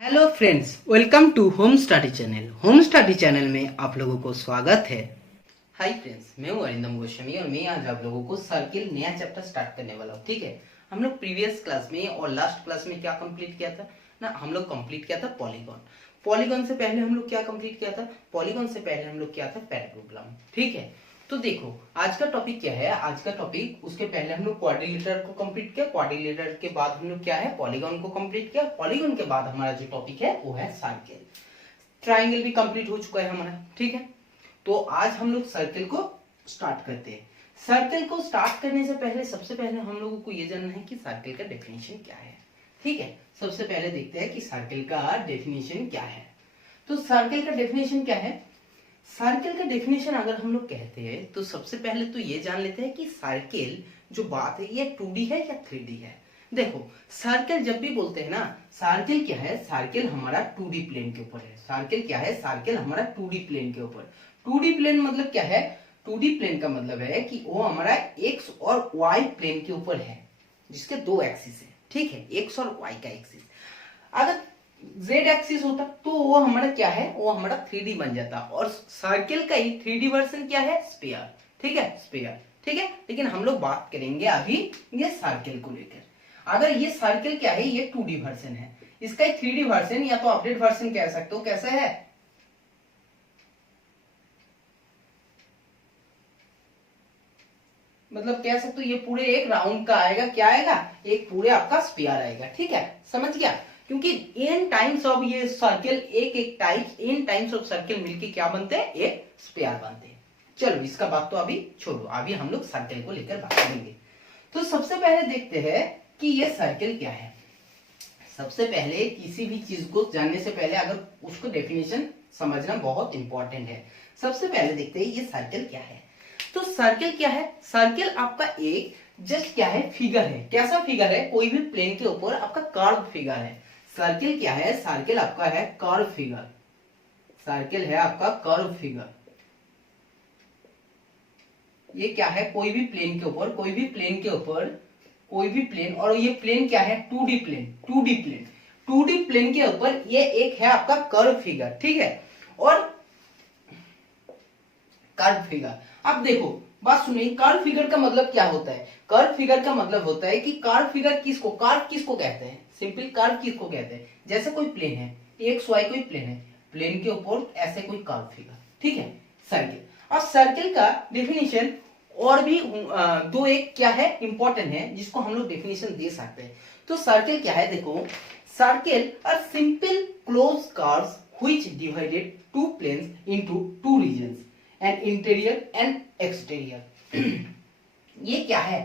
Hello friends, welcome to home study channel. Home study channel में आप लोगों को स्वागत है। हाय फ्रेंड्स, मैं हूँ अरिंदम गोस्वामी और मैं आज आप लोगों को सर्किल नया चैप्टर स्टार्ट करने वाला हूँ। ठीक है, हम लोग प्रीवियस क्लास में और लास्ट क्लास में क्या कंप्लीट किया था ना, हम लोग कंप्लीट किया था पॉलीगॉन। पॉलीगॉन से पहले हम लोग क्या कंप्लीट किया था, पॉलीगॉन से पहले हम लोग किया था पैराबोला। ठीक है, तो देखो आज का टॉपिक क्या है। आज का टॉपिक, उसके पहले हम लोग क्वाड्रिलेटरल को कंप्लीट किया, क्वाड्रिलेटरल के बाद हम लोग क्या है पॉलीगॉन को कंप्लीट किया, पॉलीगॉन के बाद हमारा जो टॉपिक है वो है सर्किल। ट्राइंगल भी कंप्लीट हो चुका है हमारा। ठीक है, तो आज हम लोग सर्किल को स्टार्ट करते हैं। सर्किल को स्टार्ट करने से पहले सबसे पहले हम लोगों को ये जानना है कि सर्किल का डेफिनेशन क्या है। ठीक है, सबसे पहले देखते हैं कि सर्किल का डेफिनेशन क्या है। तो सर्किल का डेफिनेशन क्या है, सर्किल का डेफिनेशन अगर हम लोग कहते हैं तो सबसे पहले तो ये जान लेते हैं कि सर्किल जो बात है ये 2D है या 3D है। देखो सर्किल जब भी बोलते हैं ना, सर्किल क्या है, सर्किल हमारा 2D प्लेन के ऊपर है। सर्किल क्या है, सर्किल हमारा 2D प्लेन के ऊपर। 2D प्लेन मतलब क्या है, 2D प्लेन का मतलब है कि वो हमारा एक्स और वाई प्लेन के ऊपर है, जिसके दो एक्सिस है। ठीक है, एक्स और वाई का एक्सिस। अगर जेड एक्सिस होता तो वो हमारा क्या है, वो हमारा 3D बन जाता। और सर्किल का ही 3D वर्जन क्या है, स्फीयर। ठीक है, स्फीयर। ठीक है, लेकिन हम लोग बात करेंगे अभी ये सर्किल को लेकर। अगर ये सर्किल क्या है, ये 2D वर्जन है, इसका एक 3D वर्जन या तो अपडेट वर्जन कह सकते हो। कैसा है, मतलब कह सकते हो ये पूरे एक राउंड का आएगा। क्या आएगा, एक पूरे आपका स्फीयर आएगा। ठीक है, समझ गया, क्योंकि एन टाइम्स ऑफ ये सर्किल, एक type n times of circle मिलके क्या बनते हैं, एक स्फीयर बनते हैं। चलो इसका बात तो अभी छोड़ो, अभी हम लोग सर्किल को लेकर बात करेंगे। तो सबसे पहले देखते हैं कि ये सर्किल क्या है। सबसे पहले किसी भी चीज को जानने से पहले अगर उसको डेफिनेशन समझना बहुत इंपॉर्टेंट है। सबसे पहले देखते हैं ये सर्किल क्या है। तो सर्किल क्या है, सर्किल आपका एक जस्ट क्या है, फिगर है। कैसा फिगर है, कोई भी प्लेन के ऊपर आपका कर्व फिगर है। सर्किल क्या है, सर्किल आपका है कर्व फिगर। सर्किल है आपका कर्व फिगर। ये क्या है, कोई भी प्लेन के ऊपर, कोई भी प्लेन के ऊपर, कोई भी प्लेन, और ये प्लेन क्या है, 2D plane. 2D plane, 2D plane के ऊपर ये एक है आपका कर्व फिगर। ठीक है, और कर्व फिगर। अब देखो बात सुनिए, कर्व फिगर का मतलब क्या होता है। कर्व फिगर का मतलब होता है कि कर्व फिगर किसको, कर्व किसको कहते हैं, सिंपल कर्व किसको कहते हैं। जैसे कोई प्लेन है, एक्स वाई कोई प्लेन है, प्लेन के ऊपर ऐसे कोई कर्व फिगर। ठीक है, सर्किल। और सर्किल का डेफिनेशन और भी दो एक क्या है इंपॉर्टेंट है, जिसको हम लोग डेफिनेशन दे सकते हैं। तो सर्किल क्या है, देखो circle are simple close curves which divided two planes into two regions and interior and exterior. ये क्या है,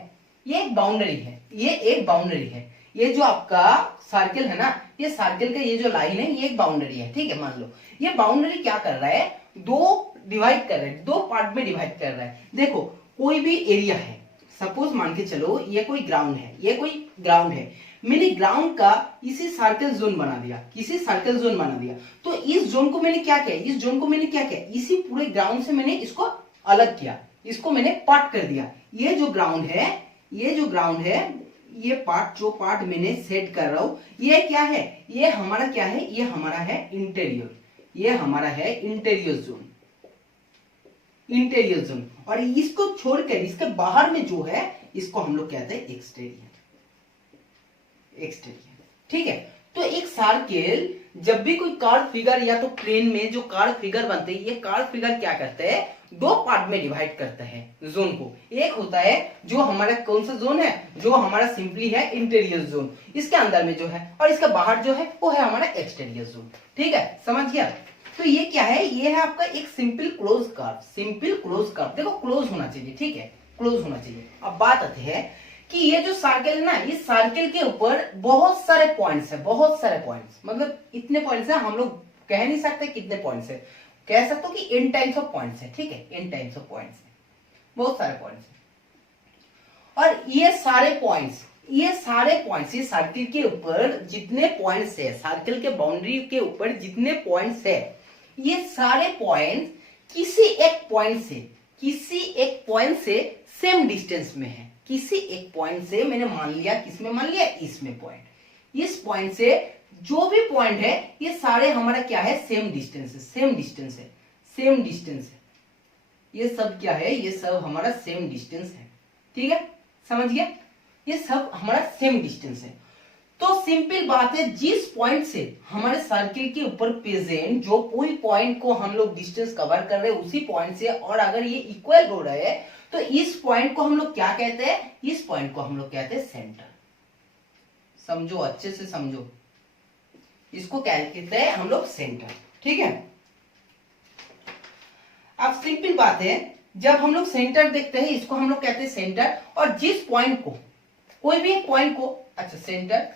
ये एक बाउंड्री है, ये एक बाउंड्री है। ये जो आपका सर्किल है ना, ये सर्किल का ये जो लाइन है ये एक बाउंड्री है। ठीक है, मान लो ये बाउंड्री क्या कर रहा है, दो डिवाइड कर रहा है, दो पार्ट में डिवाइड कर रहा है। देखो कोई भी एरिया है, सपोज मान के चलो ये कोई ग्राउंड है, ये कोई ग्राउंड है, मैंने ग्राउंड का इसी सर्कल जोन बना दिया, किसी सर्कल जोन बना दिया। तो इस जोन को मैंने क्या किया, इस जोन को मैंने क्या किया, इसी पूरे ग्राउंड से मैंने इसको अलग किया, इसको मैंने पार्ट कर दिया। ये जो ग्राउंड है, ये जो ग्राउंड है, ये पार्ट, जो पार्ट मैंने सेट कर रहा हूं, ये क्या है, ये हमारा क्या है, ये हमारा है इंटीरियर, ये हमारा है इंटीरियर जोन, इंटीरियर जोन। और इसको छोड़कर इसके बाहर में जो है, इसको हम लोग कहते हैं एक्सटीरियर, एक्सटीरियर। ठीक है, तो एक सर्किल जब भी कोई कर्व फिगर या तो प्लेन में जो कर्व फिगर बनते हैं, ये कर्व फिगर क्या करते हैं, दो पार्ट में डिवाइड करता है जोन को। एक होता है जो हमारा कौन सा जोन है, जो हमारा सिंपली है इंटीरियर जोन, इसके अंदर में जो है, और इसके बाहर जो है वो है हमारा एक्सटीरियर जोन। ठीक है, समझ गया। तो ये क्या है, ये है आपका एक simple close curve, simple close curve. देखो क्लोज होना चाहिए, ठीक है, क्लोज होना चाहिए। अब बात आती है कि ये जो सर्किल है ना, इस सर्किल के ऊपर बहुत सारे पॉइंट्स है, बहुत सारे पॉइंट्स, मतलब इतने पॉइंट्स है, हम लोग कह नहीं सकते कितने पॉइंट्स है, कह सकते हो कि n टाइम्स ऑफ पॉइंट्स है। ठीक है, n टाइम्स ऑफ पॉइंट्स है, बहुत सारे पॉइंट्स है। और ये सारे पॉइंट्स, ये सारे पॉइंट्स, ये सर्किल के ऊपर जितने पॉइंट्स है, सर्किल के बाउंड्री के ऊपर जितने पॉइंट्स है, ये सारे पॉइंट्स किसी एक पॉइंट से, किसी एक पॉइंट से सेम डिस्टेंस में है। किसी एक पॉइंट से मैंने मान लिया, किसमें मान लिया, इसमें पॉइंट, इस पॉइंट से जो भी पॉइंट है ये सारे हमारा क्या है, सेम डिस्टेंस है, सेम डिस्टेंस है, सेम डिस्टेंस है। ये सब क्या है, ये सब हमारा सेम डिस्टेंस है। ठीक है, समझ गया, ये सब हमारा सेम डिस्टेंस है। तो सिंपल बात है, जिस पॉइंट से हमारे सर्किल के ऊपर प्रेजेंट जो कोई पॉइंट को हम लोग डिस्टेंस कवर कर रहे हैं उसी पॉइंट से, और अगर ये इक्वल हो रहा है तो इस पॉइंट को हम लोग क्या कहते हैं, इस पॉइंट को हम लोग कहते हैं सेंटर। समझो, अच्छे से समझो, इसको क्या कहते हैं हम लोग, सेंटर। ठीक है, अब सिंपल बात है, जब हम लोग सेंटर देखते हैं इसको हम लोग कहते हैं सेंटर, और जिस पॉइंट को, कोई भी एक पॉइंट को, अच्छा सेंटर,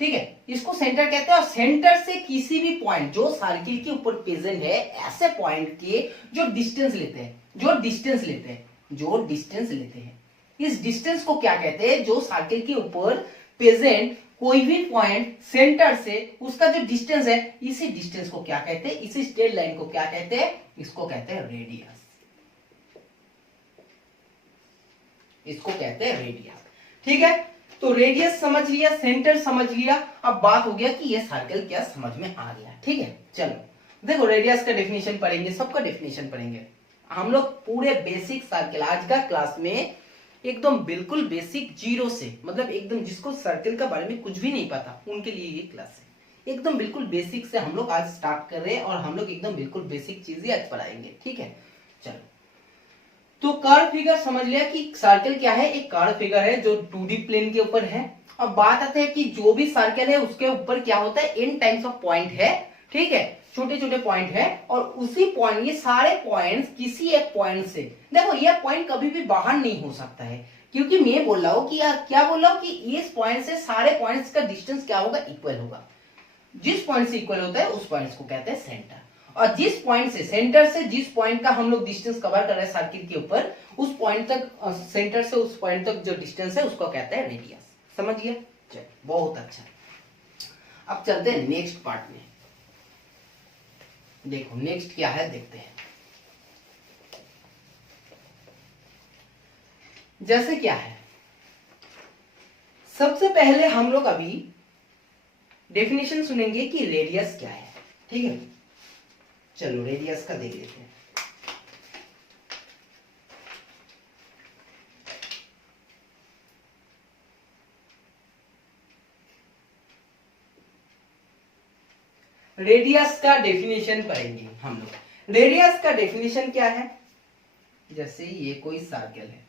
ठीक है, इसको सेंटर कहते हैं। और सेंटर से किसी भी पॉइंट जो सर्किल के ऊपर प्रेजेंट है, ऐसे पॉइंट के जो डिस्टेंस लेते हैं, जो डिस्टेंस लेते हैं, जो डिस्टेंस लेते हैं, इस डिस्टेंस को क्या कहते हैं, जो सर्किल के ऊपर प्रेजेंट कोई भी पॉइंट सेंटर से उसका जो डिस्टेंस है, इसी डिस्टेंस को क्या कहते हैं, इसी स्ट्रेट लाइन को क्या कहते हैं, इसको कहते हैं रेडियस, इसको कहते हैं रेडियस। ठीक है, तो रेडियस समझ लिया, सेंटर समझ लिया, अब बात हो गया कि ये सर्कल क्या समझ में आ गया। ठीक है, चलो देखो रेडियस का डेफिनेशन पढ़ेंगे, सबका डेफिनेशन पढ़ेंगे हम लोग, पूरे बेसिक सर्कल आज का क्लास में एकदम बिल्कुल बेसिक, जीरो से, मतलब एकदम जिसको सर्कल के बारे में कुछ भी नहीं पता उनके लिए ये क्लास है। एकदम बिल्कुल बेसिक से हम लोग आज स्टार्ट कर रहे हैं, और हम लोग एकदम बिल्कुल बेसिक चीजें आज पढ़ाएंगे। ठीक है, चलो तो कर्व फिगर समझ लिया कि सर्कल क्या है, एक कर्व फिगर है जो 2D प्लेन के ऊपर है। अब बात आती है कि जो भी सर्कल है उसके ऊपर क्या होता है, n टाइम्स ऑफ पॉइंट है। ठीक है, छोटे छोटे पॉइंट है, और उसी पॉइंट, ये सारे पॉइंट्स किसी एक पॉइंट से, देखो ये पॉइंट कभी भी बाहर नहीं हो सकता है, क्योंकि मैं बोल रहा हूं कि क्या बोल रहा हूं कि इस पॉइंट से सारे पॉइंट्स का डिस्टेंस क्या होगा, इक्वल होगा। जिस पॉइंट से इक्वल होता है उस पॉइंट को कहते हैं सेंटर, और जिस पॉइंट से, सेंटर से जिस पॉइंट का हम लोग डिस्टेंस कवर कर रहे हैं सर्किल के ऊपर, उस पॉइंट तक, सेंटर से उस पॉइंट तक जो डिस्टेंस है उसको कहते हैं रेडियस। समझ गया, चलो बहुत अच्छा। अब चलते हैं नेक्स्ट पार्ट में, देखो नेक्स्ट क्या है देखते हैं। जैसे क्या है, सबसे पहले हम लोग अभी डेफिनेशन सुनेंगे कि रेडियस क्या है। ठीक है, चलो रेडियस का देख लेते हैं। रेडियस का डेफिनेशन पढ़ेंगे हम लोग। रेडियस का डेफिनेशन क्या है, जैसे ये कोई सर्कल है,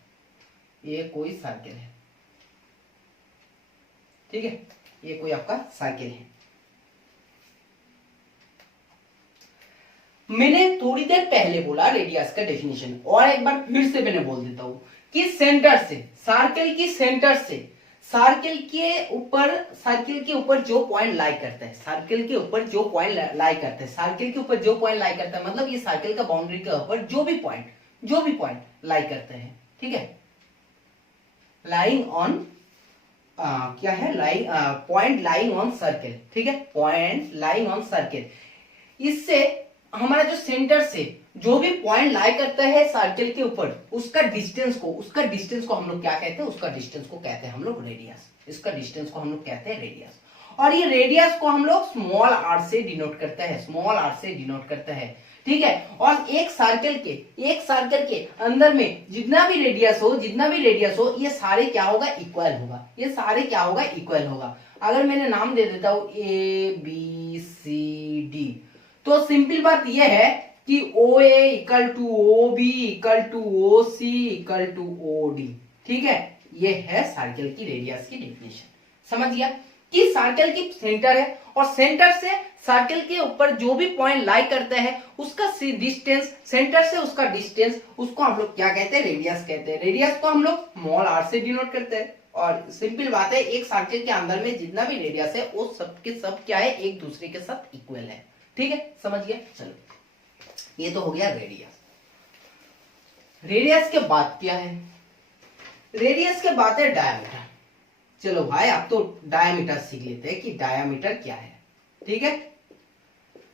ये कोई सर्कल है, ठीक है, ये कोई आपका सर्कल है। मैंने थोड़ी देर पहले बोला रेडियस का डेफिनेशन, और एक बार फिर से मैंने बोल देता हूं कि सेंटर से, सर्कल की सेंटर से सर्कल के ऊपर जो पॉइंट लाई करता है, सर्कल के ऊपर जो पॉइंट लाई करता है, सर्कल के ऊपर जो पॉइंट लाई करता है, मतलब ये सर्कल का बाउंड्री के ऊपर जो भी पॉइंट लाई करते हैं, ठीक है, लाइंग ऑन, क्या है, पॉइंट लाइंग ऑन सर्कल, ठीक है, पॉइंट लाइंग ऑन सर्कल, इससे हमारा जो सेंटर से जो भी पॉइंट लाई करता है सर्कल के ऊपर, उसका डिस्टेंस को हम लोग क्या कहते हैं, उसका डिस्टेंस को कहते हैं हम लोग रेडियस, इसका डिस्टेंस को हम लोग कहते हैं रेडियस। और ये रेडियस को हम लोग स्मॉल आर से डिनोट करते हैं, स्मॉल आर से डिनोट करते हैं, ठीक है। और एक सर्कल के अंदर में जितना भी रेडियस हो, ये सारे क्या होगा, इक्वल होगा, ये सारे क्या होगा, इक्वल होगा। अगर मैंने नाम दे देता हूं ए बी सी डी, तो सिंपल बात यह है कि O A equal to O B equal to O C equal to O D, ठीक है। ये है सर्कल की रेडियस की डेफिनेशन। समझ गया कि सर्कल की सेंटर है, और सेंटर से सर्कल के ऊपर जो भी पॉइंट लाई करता है उसका डिस्टेंस, सेंटर से उसका डिस्टेंस, उसको हम लोग क्या कहते हैं, रेडियस कहते हैं। रेडियस को हम लोग स्मॉल आर से डिनोट करते हैं। और सिंपल बात है, एक सर्कल के अंदर में जितना भी रेडियस है वो सब के सब क्या है, एक दूसरे के साथ इक्वल है, ठीक है। समझ गया, चलो ये तो हो गया रेडियस। रेडियस के बाद क्या है, रेडियस के बाद है डायमीटर। चलो भाई आप तो डायमीटर सीख लेते हैं कि डायमीटर क्या है, ठीक है।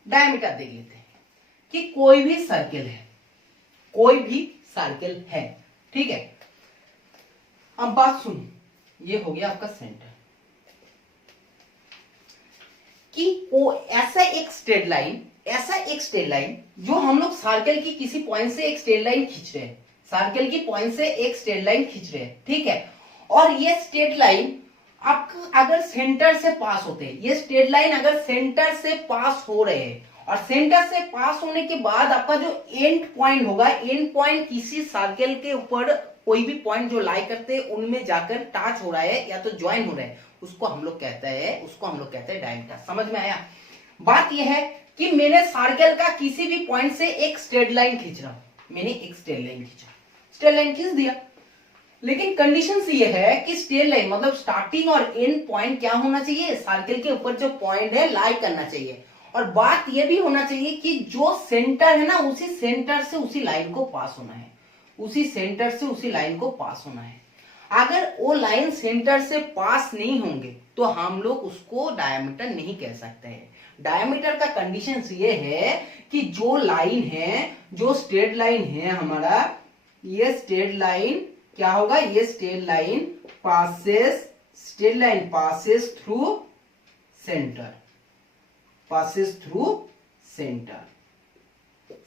डायमीटर देख लेते हैं कि कोई भी सर्कल है, ठीक है। अब बात सुनो, ये हो गया आपका सेंटर, वो ऐसा एक स्ट्रेट लाइन जो हम लोग सर्कल की किसी पॉइंट से एक स्ट्रेट लाइन खींच रहे हैं, सर्कल की पॉइंट से एक स्ट्रेट लाइन खींच रहे हैं, ठीक है। और ये स्ट्रेट लाइन आपका अगर सेंटर से पास होते हैं, ये स्ट्रेट लाइन अगर सेंटर से पास हो रहे हैं और सेंटर से पास होने के बाद आपका जो एंड पॉइंट होगा, एंड पॉइंट किसी सर्कल के ऊपर कोई भी पॉइंट जो लाई करते हैं उनमें जाकर टच हो रहा है या तो ज्वाइन हो रहा है, उसको हम लोग कहते हैं डायमीटर। समझ में आया? बात यह है कि मैंने सर्कल का किसी भी पॉइंट से एक स्ट्रेट लाइन खींच रहा हूं, मैंने एक स्ट्रेट लाइन खींच दिया, लेकिन कंडीशन ये है कि स्ट्रेट लाइन मतलब स्टार्टिंग और एंड पॉइंट क्या होना चाहिए, सर्कल के ऊपर जो पॉइंट है लाई करना चाहिए। और बात यह भी होना चाहिए कि जो सेंटर है ना, उसी सेंटर से उसी लाइन को पास होना है, उसी सेंटर से उसी लाइन को पास होना है। अगर वो लाइन सेंटर से पास नहीं होंगे तो हम लोग उसको डायमीटर नहीं कह सकते हैं। डायमीटर का कंडीशन ये है कि जो लाइन है, जो स्ट्रेट लाइन है हमारा, ये स्ट्रेट लाइन क्या होगा, ये straight line passes through centre.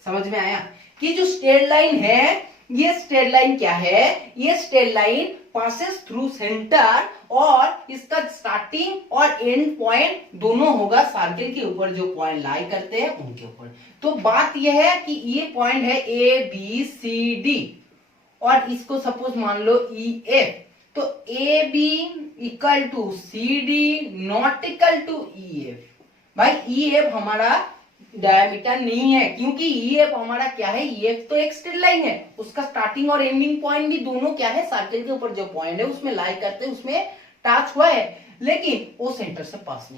समझ में आया कि जो स्ट्रेट लाइन है, ये स्ट्रेट लाइन क्या है, ये straight line passes through centre और इसका स्टार्टिंग और एंड पॉइंट दोनों होगा सर्कल के ऊपर जो पॉइंट लाई करते हैं उनके ऊपर। तो बात यह है कि ये पॉइंट है ए बी सी डी और इसको सपोज मान लो ई एफ, तो A B equal to C D not equal to E F. भाई ई एफ हमारा डायमीटर नहीं है, क्योंकि ई एफ हमारा क्या है, ई एफ तो एक स्ट्रेट लाइन है, उसका स्टार्टिंग और एंडिंग पॉइंट भी दोनों क्या है, सर्कल के ऊपर जो पॉइंट है उसमें लाई करते हैं, उसमें टच हुआ है, लेकिन वो सेंटर से पास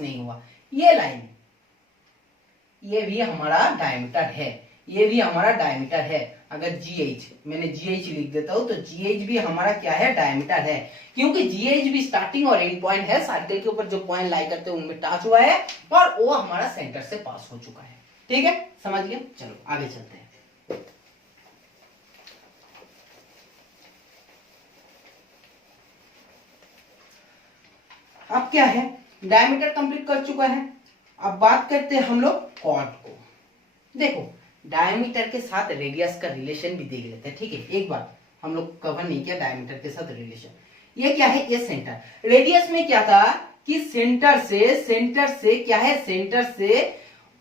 नहीं हुआ। ये लाइन, ये भी हमारा डायमीटर है। अगर GH, मैंने GH लिख देता हूं तो GH भी हमारा क्या है, डायमीटर है, क्योंकि GH भी स्टार्टिंग और एंड पॉइंट है, सर्कल के ऊपर जो पॉइंट लाई करते हैं उनमें टच हुआ है और वो हमारा सेंटर से पास हो चुका है। ठीक है, समझ गए? चलो आगे चलते हैं। अब क्या है, डायमीटर कंप्लीट कर चुका है। अब बात करते हैं हम लोग कॉर्ड को। देखो, डायमीटर के साथ रेडियस का रिलेशन भी देख लेते हैं। ठीक है, एक बार हम लोग कवर नहीं किया डायमीटर के साथ रिलेशन। ये क्या है, ये सेंटर। रेडियस में क्या था कि सेंटर से क्या है, सेंटर से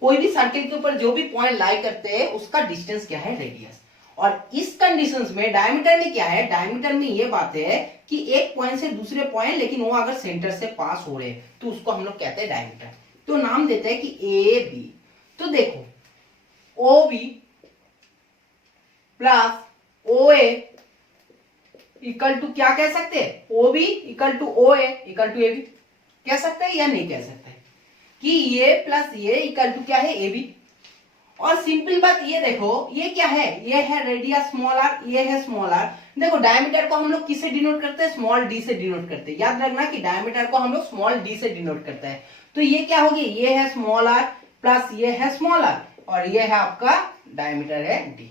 कोई भी सर्कल के ऊपर जो भी पॉइंट लाई करते हैं उसका डिस्टेंस क्या है, रेडियस। और इस कंडीशंस में डायमीटर में क्या है, डायमीटर में ये बात है कि एक पॉइंट से दूसरे पॉइंट, लेकिन वो अगर सेंटर से पास हो रहे हैं तो उसको हम लोग कहते हैं डायमीटर। तो नाम देते हैं कि ए बी। तो देखो, O B plus O A equal to क्या कह सकते हैं, O B equal to O A equal to A B कह सकते हैं या नहीं कह सकते कि ये प्लस ये इक्वल टू क्या है, ए बी। और सिंपल बात ये देखो, ये क्या है, ये है रेडियस स्मॉल आर, ये है स्मॉल आर। देखो, डायमीटर को हम लोग किससे डिनोट करते हैं, स्मॉल डी से डिनोट करते हैं। याद रखना कि डायमीटर को हम लोग स्मॉल डी से डिनोट करते हैं। तो ये क्या होगी, ये है स्मॉल आर प्लस ये है स्मॉल आर और ये है आपका डायमीटर है डी,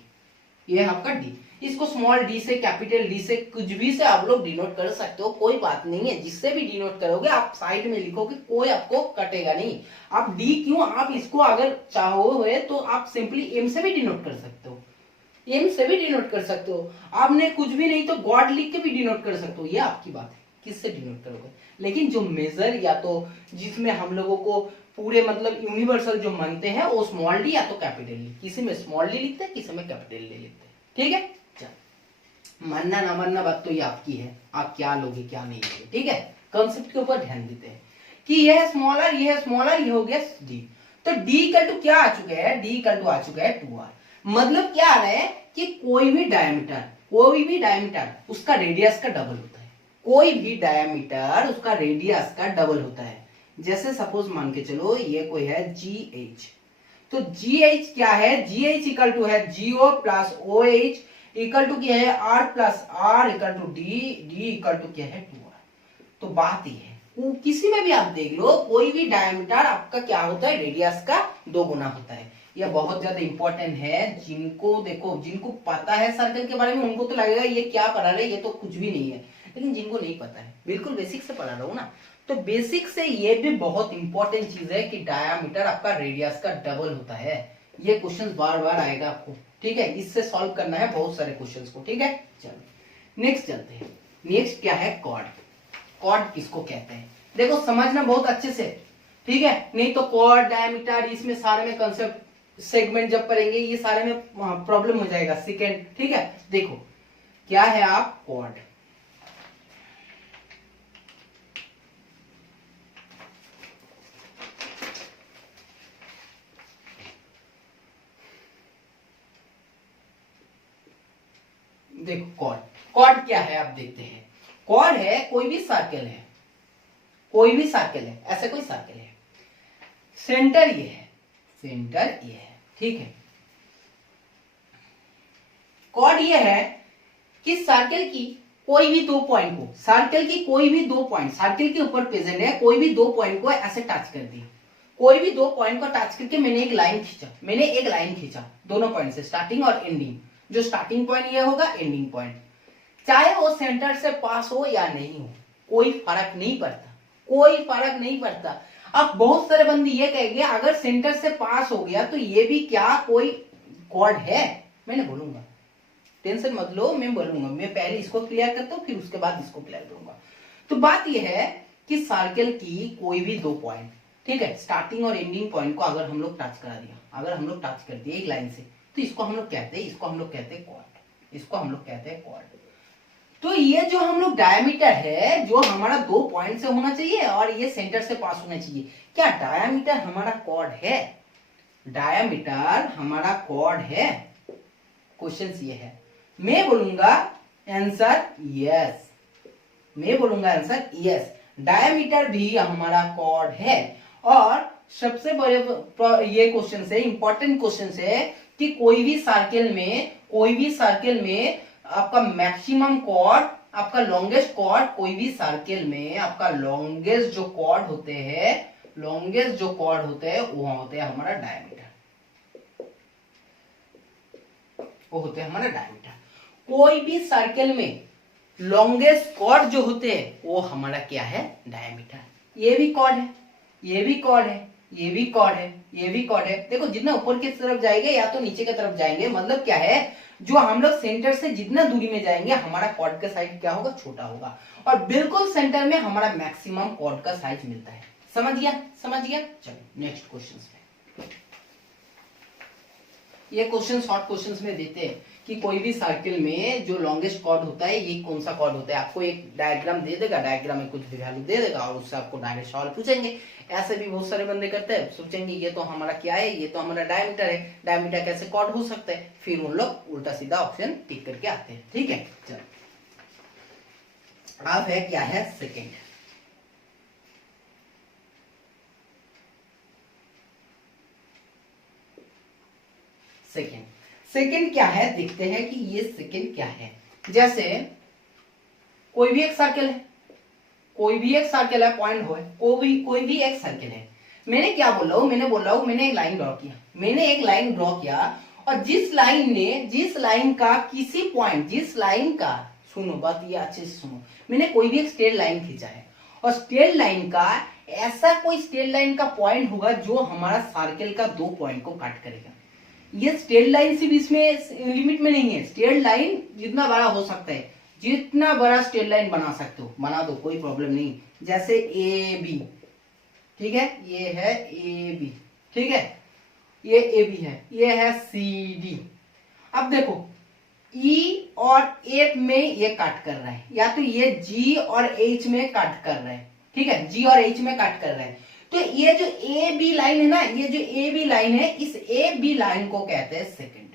ये है आपका डी। इसको स्मॉल डी से, कैपिटल डी से, कुछ भी से आप लोग डिनोट कर सकते हो, कोई बात नहीं है। जिससे भी डिनोट करोगे आप साइड में लिखोगे, कोई आपको कटेगा नहीं। आप डी क्यों, आप इसको अगर चाहोगे तो आप सिंपली एम से भी डिनोट कर सकते हो, एम से भी डिनोट कर सकते हो। आपने कुछ भी नहीं तो गॉड लिख के भी डिनोट कर सकते हो, ये आपकी बात है किससे डिनोट करोगे। लेकिन जो मेजर या तो जिसमें हम लोगों को पूरे मतलब यूनिवर्सल जो मानते हैं वो स्मॉल डी या तो कैपिटल डी, किसी में स्मॉल डी लिखते हैं, किसी में कैपिटल डी लिखते हैं। ठीक है, चल मानना ना मानना बात तो ये आपकी है, आप क्या लोगे क्या नहीं लोगे। ठीक है, कॉन्सेप्ट के ऊपर ध्यान देते हैं कि ये है स्मॉलर, ये है स्मॉलर, ये हो गया डी। तो डी इक्वल टू क्या आ चुका है, डी इक्वल टू आ चुका है 2r। मतलब क्या आ रहा है कि कोई भी डायमीटर उसका रेडियस का डबल होता है, कोई भी डायमीटर उसका रेडियस का डबल होता है। जैसे सपोज मान के चलो ये कोई है GH, तो GH क्या है, GH इक्वल टू है GO plus OH equal to क्या है R plus R equal to D, D equal to क्या है 2R। तो बात ये है, वो किसी में भी आप देख लो, कोई भी डायमीटर आपका क्या होता है, रेडियस का 2 गुना होता है। यह बहुत ज्यादा इंपॉर्टेंट है। जिनको देखो, जिनको पता है सर्कल के बारे में उनको तो लगेगा ये क्या पढ़ा रहे, ये तो कुछ भी नहीं है। लेकिन जिनको नहीं पता है, बिल्कुल बेसिक से पढ़ा रहा हूं ना, तो तो बेसिक से ये भी बहुत इंपॉर्टेंट चीज है कि डायामीटर आपका रेडियस का डबल होता है। ये क्वेश्चन बार बार आएगा आपको, ठीक है, इससे सॉल्व करना है बहुत सारे क्वेश्चंस को, ठीक है। चलो नेक्स्ट चलते हैं। नेक्स्ट क्या है, कॉर्ड। कॉर्ड किसको कहते हैं, देखो समझना बहुत अच्छे से, ठीक है, नहीं तो कॉर्ड डायमीटर इसमें सारे में कंसेप्ट सेगमेंट जब पढ़ेंगे ये सारे में प्रॉब्लम हो जाएगा सेकेंड, ठीक है। देखो क्या है आप कॉर्ड, देखो कॉर्ड, कॉर्ड क्या है आप देखते हैं। कॉर्ड है कोई भी सर्कल है, कोई भी सर्कल है, ऐसे कोई सर्कल है, सेंटर ये है, सेंटर ये है, ठीक है। कॉर्ड ये है कि सर्कल की कोई भी दो पॉइंट को, सर्कल की कोई भी दो पॉइंट सर्कल के ऊपर प्रेजेंट है, कोई भी दो पॉइंट को ऐसे टच कर दिया, कोई भी दो पॉइंट को टच करके मैंने एक लाइन खींचा, मैंने एक लाइन खींचा दोनों पॉइंट से, स्टार्टिंग और एंडिंग, जो स्टार्टिंग पॉइंट ये होगा, एंडिंग पॉइंट, चाहे वो सेंटर से पास हो या नहीं हो, कोई फर्क नहीं पड़ता, कोई फर्क नहीं पड़ता। अब बहुत सारे बंदे ये कहेंगे अगर सेंटर से पास हो गया तो ये भी क्या कोई कॉर्ड है, मैंने बोलूंगा टेंशन मत लो, मैं बोलूंगा, मैं पहले इसको क्लियर करता हूं फिर उसके बाद इसको क्लियर करूंगा। तो बात यह है कि सर्कल की कोई भी दो पॉइंट, ठीक है, स्टार्टिंग और एंडिंग पॉइंट को अगर हम लोग टच करा दिया, अगर हम लोग टच कर दिए एक लाइन से, तो इसको हम लोग कहते हैं, इसको हम लोग कहते हैं कॉर्ड, इसको हम लोग कहते हैं कॉर्ड। तो ये जो हम लोग डायमीटर है जो हमारा दो पॉइंट से होना चाहिए और ये सेंटर से पास होना चाहिए, क्या डायमीटर हमारा कॉर्ड है, डायमीटर हमारा कॉर्ड है, क्वेश्चन ये है। मैं बोलूंगा आंसर यस, मैं बोलूंगा आंसर यस, डायमीटर भी हमारा कॉर्ड है। और सबसे बड़े ये क्वेश्चन से इंपॉर्टेंट क्वेश्चन है कि कोई भी सर्कल में, कोई भी सर्कल में आपका मैक्सिमम कॉर्ड, आपका लॉन्गेस्ट कॉर्ड, कोई भी सर्कल में आपका लॉन्गेस्ट जो कॉर्ड होते हैं, लॉन्गेस्ट जो कॉर्ड होते हैं वो होते हैं हमारा डायमीटर, वो होते हैं हमारा डायमीटर। कोई भी सर्कल में लॉन्गेस्ट कॉर्ड जो होते हैं वो हमारा क्या है, डायमीटर। ये भी कॉर्ड है, ये भी कॉर्ड है, ये भी कॉर्ड है, ये भी कॉर्ड है। देखो जितना ऊपर की तरफ जाएंगे या तो नीचे की तरफ जाएंगे, मतलब क्या है, जो हम लोग सेंटर से जितना दूरी में जाएंगे हमारा कॉर्ड का साइज क्या होगा, छोटा होगा, और बिल्कुल सेंटर में हमारा मैक्सिमम कॉर्ड का साइज मिलता है। समझ गया, समझ गया। चलो नेक्स्ट क्वेश्चन में, ये क्वेश्चन शॉर्ट क्वेश्चंस में देते हैं कि कोई भी सर्कल में जो लॉन्गेस्ट कॉर्ड होता है ये कौन सा कॉर्ड होता है, आपको एक डायग्राम दे देगा, डायग्राम में कुछ भी वैल्यू दे देगा और उससे आपको डायरेक्ट सवाल पूछेंगे। ऐसे भी बहुत सारे बंदे करते हैं, सोचेंगे ये तो हमारा क्या है, ये तो हमारा डायमीटर है, डायमीटर कैसे कॉर्ड हो सकता है, फिर उन लोग उल्टा सीधा ऑप्शन टिक करके आते हैं, ठीक है। चलो अब है क्या है, सेकेंड। सेकेंड, सेकेंड क्या है देखते हैं कि ये सेकेंड क्या है। जैसे कोई भी एक सर्कल है, कोई भी एक सर्कल है, पॉइंट हो, कोई भी एक सर्कल है, मैंने क्या बोल रहा हूं, मैंने बोल रहा हूं मैंने एक लाइन ड्रॉ किया, मैंने एक लाइन ड्रॉ किया और जिस लाइन का किसी पॉइंट, जिस लाइन का, सुनो बात ये अच्छे से सुनो, मैंने कोई भी एक स्ट्रेट लाइन खींचा है और स्ट्रेट लाइन का ऐसा कोई स्ट्रेट लाइन का पॉइंट होगा जो हमारा सर्कल का दो पॉइंट को काट करेगा। ये स्ट्रेट लाइन सिर्फ इसमें लिमिट में नहीं है, स्ट्रेट लाइन जितना बड़ा हो सकता है, जितना बड़ा स्ट्रेट लाइन बना सकते हो बना दो, कोई प्रॉब्लम नहीं। जैसे ए बी, ठीक है, ये है ए बी, ठीक है, ये ए बी है, ये है सी डी। अब देखो ई और ए में ये काट कर रहा है, या तो ये जी और एच में काट कर रहा है, ठीक है, जी और एच में काट कर रहा है। तो ये जो ए बी लाइन है ना, ये जो ए बी लाइन है, इस ए बी लाइन को कहते हैं सेकंड,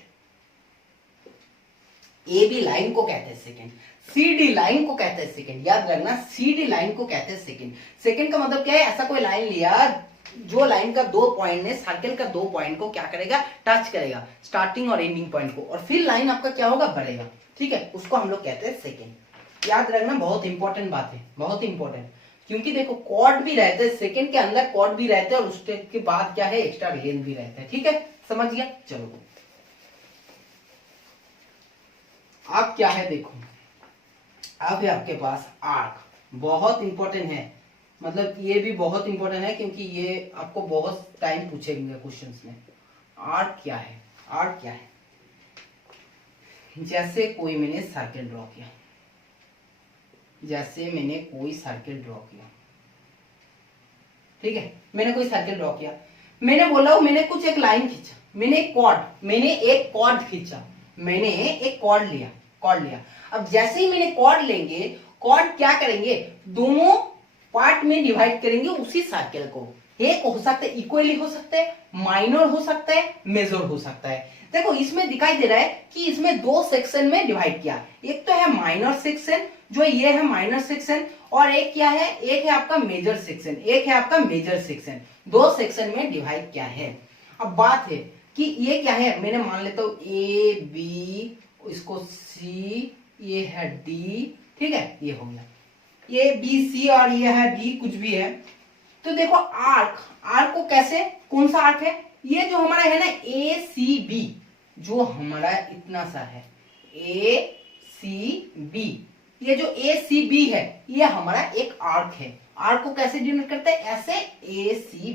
ए बी लाइन को कहते हैं सेकंड, सी डी लाइन को कहते हैं सेकंड, याद रखना सी डी लाइन को कहते हैं सेकंड। सेकंड का मतलब क्या है, ऐसा कोई लाइन लिया जो लाइन का दो पॉइंट ने सर्कल का दो पॉइंट को क्या करेगा, टच करेगा, स्टार्टिंग और एंडिंग पॉइंट को, और फिर लाइन आपका क्या होगा, बढ़ेगा, ठीक है, उसको हम लोग कहते हैं सेकंड। याद रखना बहुत इंपॉर्टेंट बात है, बहुत इंपॉर्टेंट, क्योंकि देखो कॉर्ड भी रहते हैं, सेकंड के अंदर कॉर्ड भी रहते हैं और उसके बाद क्या है, एक्स्ट्रा लेंथ भी रहता है, ठीक है, समझ गया। चलो अब क्या है देखो, अब है आपके पास आर्क, बहुत इंपॉर्टेंट है, मतलब ये भी बहुत इंपॉर्टेंट है क्योंकि ये आपको बहुत टाइम पूछेंगे क्वेश्चंस में। आर्क क्या है, आर्क क्या है? जैसे कोई मैंने सर्कल ड्रॉ किया, जैसे मैंने कोई सर्कल ड्रॉ किया, ठीक है, मैंने कोई सर्कल ड्रॉ किया, मैंने बोला मैंने कुछ एक लाइन खींचा, मैंने एक कॉर्ड खींचा, मैंने एक कॉर्ड लिया। अब जैसे ही मैंने कॉर्ड लेंगे, कॉर्ड क्या करेंगे, दोनों पार्ट में डिवाइड करेंगे उसी सर्कल को। एक हो सकता है इक्वली हो सकता है, माइनर हो सकता है, मेजर हो सकता है। देखो इसमें दिखाई दे रहा है कि इसमें दो सेक्शन में डिवाइड किया, एक तो है माइनर सेक्शन, जो ये है माइनर सेक्शन, और एक क्या है, एक है आपका मेजर सेक्शन, दो सेक्शन में डिवाइड किया है। अब बात है कि ये क्या है, मैंने मान लेता हूं ए बी, इसको सी, ये है डी, ठीक है, ये हो गया, ये बी सी और ये है डी, कुछ भी है। तो देखो आर्क को कैसे, कौन सा आर्क है, ये जो हमारा है ना ए सी बी, जो हमारा इतना सा है ए सी बी, ये जो ए सी बी है ये हमारा एक आर्क है। आर्क को कैसे डिनोट करते हैं, ऐसे ए सी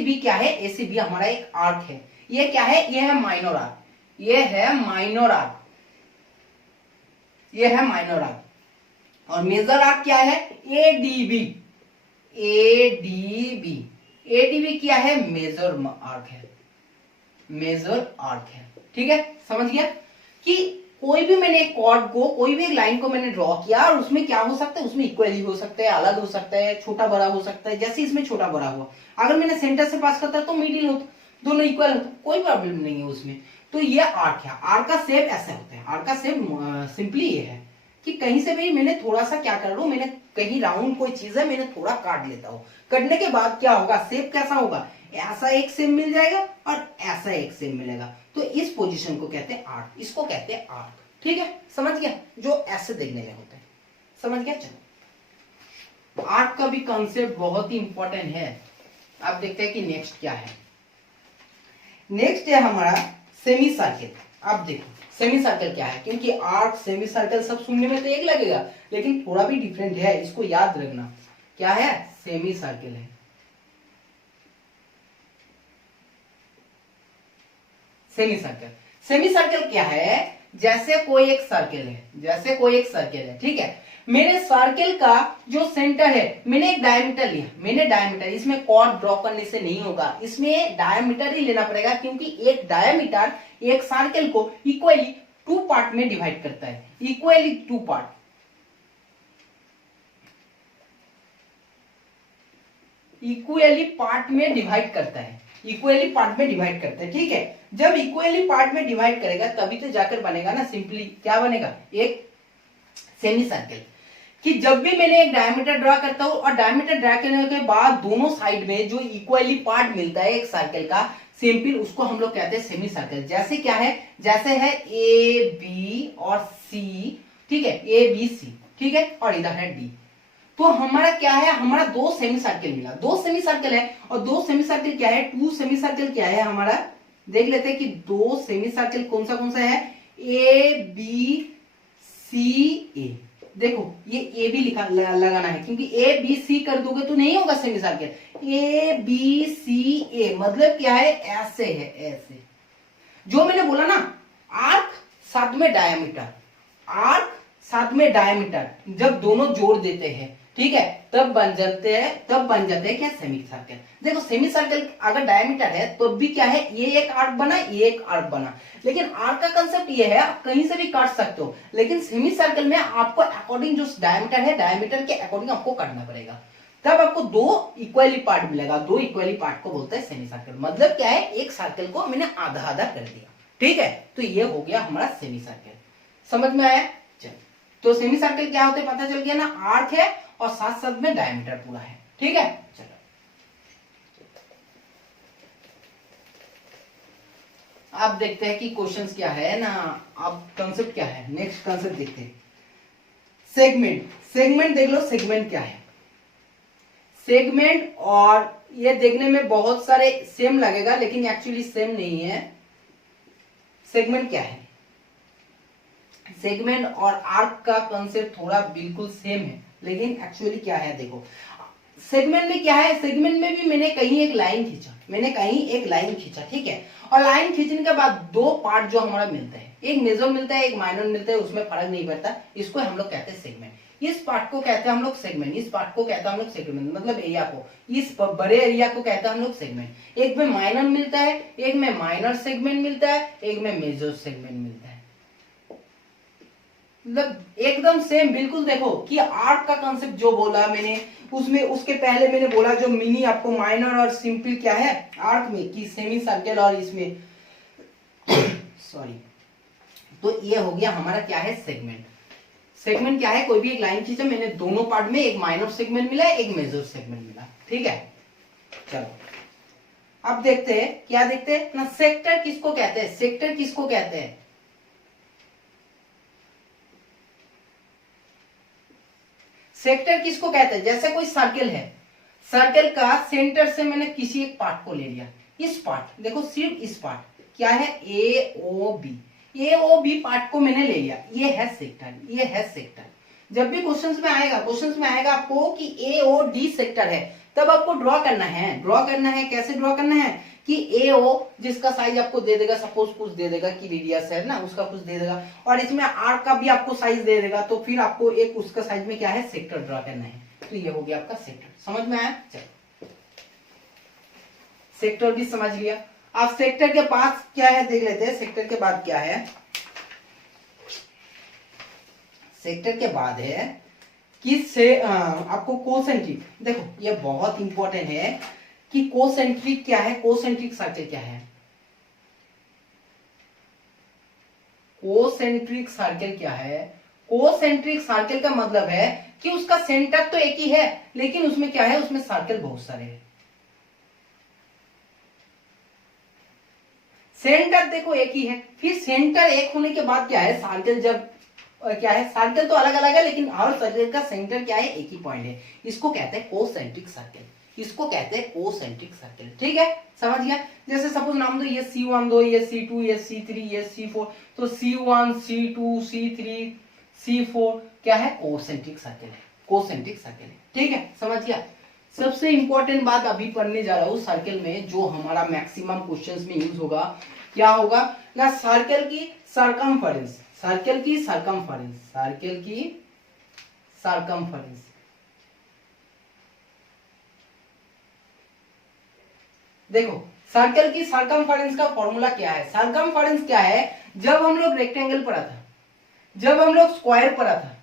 बी क्या है, ए सी बी हमारा एक आर्क है। ये क्या है, ये है माइनर आर्क, ये है माइनर आर्क। और मेजर आर्क क्या है, एडीबी क्या है, मेजर आर्क है, ठीक है। समझ गया कि कोई भी मैंने एक कॉर्ड को, कोई भी एक लाइन को मैंने ड्रॉ किया, और उसमें क्या हो सकता है, उसमें इक्वली हो सकता है, अलग हो सकता है, छोटा बड़ा हो सकता है। जैसे इसमें छोटा बड़ा हुआ, अगर मैंने सेंटर से पास करता तो मिडिल होता, दोनों इक्वल होता, कोई प्रॉब्लम नहीं है उसमें। तो ये आर्क है। आर्क का शेप ऐसा होता है, आर्क का शेप सिंपली ये है कि कहीं से भी मैंने थोड़ा सा क्या कर लूं, मैंने कहीं राउंड कोई चीज है, मैंने थोड़ा काट लेता हूं, कटने के बाद क्या होगा, शेप कैसा होगा, ऐसा एक शेप मिल जाएगा और ऐसा एक शेप मिलेगा। तो इस पोजीशन को कहते हैं आर्क, इसको कहते हैं आर्क, ठीक है। समझ गया, जो ऐसे देखने में होता है, समझ गया। चलो आर्क का भी कॉन्सेप्ट बहुत ही इंपॉर्टेंट है। अब देखते हैं कि नेक्स्ट क्या है। नेक्स्ट है हमारा सेमी सर्किल। अब देखो सेमी सर्कल क्या है, क्योंकि आर्क सेमी सर्कल सब सुनने में तो एक लगेगा, लेकिन थोड़ा भी डिफरेंट है, इसको याद रखना। क्या है, सेमी सर्कल है। सेमी सर्कल क्या है, जैसे कोई एक सर्कल है, ठीक है। मेरे सर्कल का जो सेंटर है, मैंने एक डायमीटर लिया, इसमें कॉर्ड ड्रॉ करने से नहीं होगा, इसमें डायमीटर ही लेना पड़ेगा, क्योंकि एक डायमीटर एक सर्कल को इक्वली टू पार्ट में डिवाइड करता है, इक्वली टू पार्ट में डिवाइड करता है, ठीक है। जब इक्वली पार्ट में डिवाइड करेगा तभी तो जाकर बनेगा ना, सिंपली क्या बनेगा, एक सेमी सर्कल। कि जब भी मैंने एक डायमीटर ड्रॉ करता हूं, और डायमीटर ड्रॉ करने के बाद दोनों साइड में जो इक्वली पार्ट मिलता है एक सर्कल का, सिंपल उसको हम लोग कहते हैं सेमी सर्कल। जैसे क्या है, जैसे है ए बी और सी, ठीक है, ए बी सी, ठीक है, और इधर है डी। तो हमारा क्या है, हमारा दो सेमी सर्कल मिला, दो सेमी सर्कल है, और दो सेमी सर्कल क्या है, टू सेमी सर्कल क्या है हमारा, देख लेते हैं कि दो सेमी सर्कल कौन सा है, ए बी सी ए। देखो ये ए बी लगाना है, क्योंकि ए बी सी कर दोगे तो नहीं होगा semi circle. A B C A मतलब क्या है, ऐसे है, ऐसे। जो मैंने बोला ना, आर्क साथ में डायमीटर, जब दोनों जोड़ देते हैं, ठीक है, तब बन जाते हैं क्या, सेमी सर्कल। देखो सेमी सर्कल अगर डायमीटर है तो भी क्या है, ये एक आर्क बना, ये एक आर्क बना। लेकिन आर्क का कंसेप्ट ये है, आप कहीं से भी काट सकते हो, लेकिन सेमी सर्कल में आपको अकॉर्डिंग जो डायमीटर है, डायमीटर के अकॉर्डिंग आपको काटना पड़ेगा, तब आपको दो इक्वली पार्ट मिलेगा। दो इक्वली पार्ट को बोलते हैं सेमी सर्कल। मतलब क्या है, एक सर्कल को मैंने आधा आधा कर दिया, ठीक है। तो ये हो गया हमारा सेमी सर्कल। समझ में आया, चलो। तो सेमी सर्कल क्या होते हैं पता चल गया ना, आर्क है और साथ साथ में डायमीटर पूरा है, ठीक है। चलो अब देखते हैं कि क्वेश्चंस क्या है ना, अब कंसेप्ट क्या है। नेक्स्ट कंसेप्ट देखते हैं, सेगमेंट देख लो, सेगमेंट क्या है। सेगमेंट, और ये देखने में बहुत सारे सेम लगेगा, लेकिन एक्चुअली सेम नहीं है। सेगमेंट क्या है, सेगमेंट और आर्क का कंसेप्ट थोड़ा बिल्कुल सेम है, लेकिन एक्चुअली क्या है, देखो सेगमेंट में क्या है, सेगमेंट में भी मैंने कहीं एक लाइन खींचा, ठीक है। और लाइन खींचने के बाद दो पार्ट जो हमारा मिलता है, एक मेजर मिलता है, एक माइनर मिलता है, उसमें फर्क नहीं पड़ता, इसको हम लोग कहते हैं सेगमेंट। इस पार्ट को कहते हैं हम लोग सेगमेंट, इस पार्ट को कहते हैं हम लोग सेगमेंट, मतलब एरिया को, इस बड़े एरिया को कहते हैं हम लोग सेगमेंट। एक में माइनर मिलता है, एक में माइनर सेगमेंट मिलता है, एक में मेजर सेगमेंट मिलता है। मतलब एकदम सेम बिल्कुल। देखो कि आर्क का कॉन्सेप्ट जो बोला मैंने, उसमें उसके पहले मैंने बोला जो मिनी आपको माइनर और सिंपल क्या है आर्क में, कि सेमी सर्कल और इसमें सॉरी, तो ये हो गया हमारा क्या है सेगमेंट। सेगमेंट क्या है, कोई भी एक लाइन खींचा, मैंने दोनों पार्ट में एक माइनर सेगमेंट मिला, एक मेजर सेगमेंट मिला, ठीक है। चलो अब देखते हैं, क्या देखते हैं ना, सेक्टर किसको कहते हैं, सेक्टर किसको कहते हैं, सेक्टर किसको कहते हैं। जैसे कोई सर्कल है, सर्कल का सेंटर से मैंने किसी एक पार्ट को ले लिया, इस पार्ट, देखो सिर्फ इस पार्ट क्या है ए ओ बी पार्ट को मैंने ले लिया, ये है सेक्टर, ये है सेक्टर। जब भी क्वेश्चंस में आएगा आपको कि ए ओ डी सेक्टर है, तब आपको ड्रॉ करना है, कैसे ड्रॉ करना है कि ए ओ जिसका साइज आपको दे देगा, सपोज कुछ दे देगा कि रेडियस है ना, उसका कुछ दे देगा, और इसमें आर का भी आपको साइज दे देगा, तो फिर आपको एक उसका साइज में क्या है सेक्टर ड्रॉ करना है। तो ये हो गया आपका सेक्टर, समझ में आया। चलो सेक्टर भी समझ लिया। अब सेक्टर के पास क्या है देख लेते हैं, सेक्टर के बाद क्या है, सेक्टर के बाद है कि से आपको कोसेंट्रिक, देखो ये बहुत इंपॉर्टेंट है कि कोसेंट्रिक क्या है, कोसेंट्रिक सर्कल क्या है, कोसेंट्रिक सर्कल क्या है। कोसेंट्रिक सर्कल का मतलब है कि उसका सेंटर तो एक ही है, लेकिन उसमें क्या है, उसमें सर्कल बहुत सारे हैं। सेंटर देखो एक ही है, फिर सेंटर एक होने के बाद क्या है, सर्कल जब क्या है, सर्कल तो अलग अलग है, लेकिन हर सर्कल का सेंटर क्या है, एक ही पॉइंट है, इसको कहते हैं कोसेंट्रिक सर्कल, इसको कहते हैं कोसेंट्रिक सर्कल, ठीक है, समझ गया। जैसे सपोज नाम दो, ये C1 दो, ये C2, ये C3, ये C4, तो C1 C2 C3 C4 क्या है, कोसेंट्रिक सर्कल है, कोसेंट्रिक सर्कल है, ठीक है, समझ गया। सबसे इंपॉर्टेंट बात अभी पढ़ने जा रहा हूं सर्कल में, जो हमारा मैक्सिमम क्वेश्चंस में यूज होगा, क्या होगा ना, सर्कल की सरकमफेरेंस, सर्कल की सरकमफेरेंस, सर्कल की सरकमफेरेंस। देखो सर्कल की सरकमफेरेंस का फॉर्मूला क्या है, सरकमफेरेंस क्या है, जब हम लोग रेक्टेंगल पढ़ा था, जब हम लोग स्क्वायर पढ़ा था,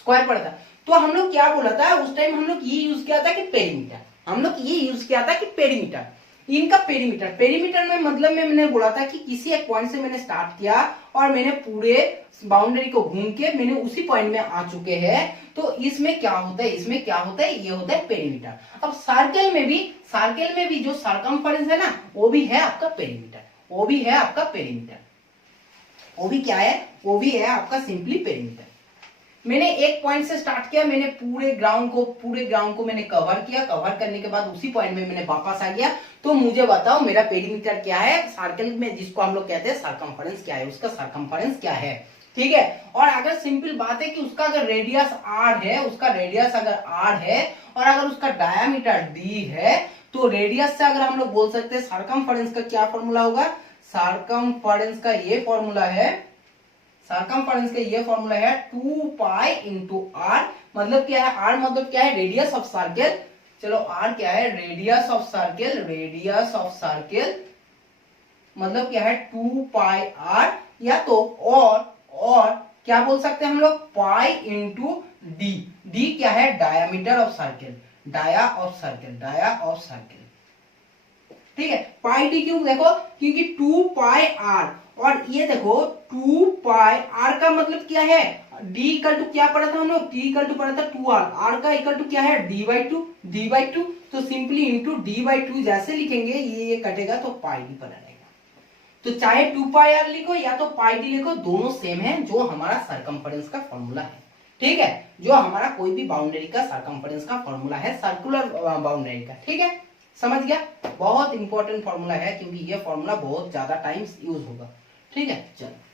स्क्वायर पढ़ा था, तो हम लोग क्या बोला था उस टाइम, हम लोग ये यूज किया था कि पेरीमीटर, हम लोग ये यूज किया था कि पेरीमीटर, इनका पेरीमीटर, पेरीमीटर में मतलब में मैंने बोला था कि किसी एक पॉइंट से मैंने स्टार्ट किया और मैंने पूरे बाउंड्री को घूम के मैंने उसी पॉइंट में आ चुके हैं, तो इसमें क्या होता है, इसमें क्या होता है, ये होता है पेरीमीटर। अब सर्कल में भी जो सरकमफेरेंस है ना, वो भी है आपका पेरीमीटर, वो भी है आपका पेरीमीटर, वो भी क्या है, वो भी है आपका सिंपली पेरीमीटर। मैंने एक पॉइंट से स्टार्ट किया, मैंने पूरे ग्राउंड को मैंने कवर किया, कवर करने के बाद उसी पॉइंट में मैंने वापस आ गया, तो मुझे बताओ मेरा पेरीमीटर क्या है, सर्कल में जिसको हम लोग कहते हैं सरकमफेरेंस क्या है, उसका सरकमफेरेंस क्या है, ठीक है। और अगर सिंपल बात है कि उसका अगर रेडियस r है, उसका रेडियस अगर r है और अगर उसका डायामीटर d है, तो रेडियस से अगर हम लोग बोल सकते हैं सरकमफेरेंस का क्या फॉर्मूला होगा, सरकमफेरेंस का ये फॉर्मूला है, सरकमफेरेंस का ये फॉर्मूला है 2 पाई इंटू आर, मतलब क्या है, आर मतलब क्या है, रेडियस ऑफ सर्कल। चलो आर क्या है, radius of circle, radius of circle मतलब क्या है 2 पाई आर, या तो और क्या बोल सकते हैं हम लोग, पाई इंटू डी, डी क्या है, diameter of circle, dia of circle, dia of circle, ठीक है। पाई डी क्यों, देखो क्योंकि 2 पाई आर, और ये देखो 2 पाई आर का मतलब क्या है, d इक्वल टू क्या पढ़ा था हम लोग, t इक्वल टू पढ़ा था 2r, r का इक्वल टू क्या है, d/2, तो सिंपली इंटू d/2 जैसे लिखेंगे, ये कटेगा तो पाई डी पड़ा रहेगा। तो चाहे 2 पाई आर लिखो या तो पाई डी लिखो, दोनों सेम है, जो हमारा सरकमफेरेंस का फॉर्मूला है, ठीक है, जो हमारा कोई भी बाउंड्री का सरकमफेरेंस का फॉर्मूला है, सर्कुलर बाउंड्री का, ठीक है, समझ गया। बहुत इंपॉर्टेंट फॉर्मूला है, क्योंकि ये फॉर्मूला बहुत ज्यादा टाइम्स यूज होगा, ठीक है। चलो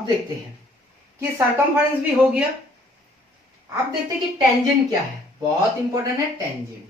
अब देखते हैं कि सरकमफेरेंस भी हो गया। अब देखते हैं कि टेंजेंट क्या है, बहुत इंपॉर्टेंट है टेंजेंट।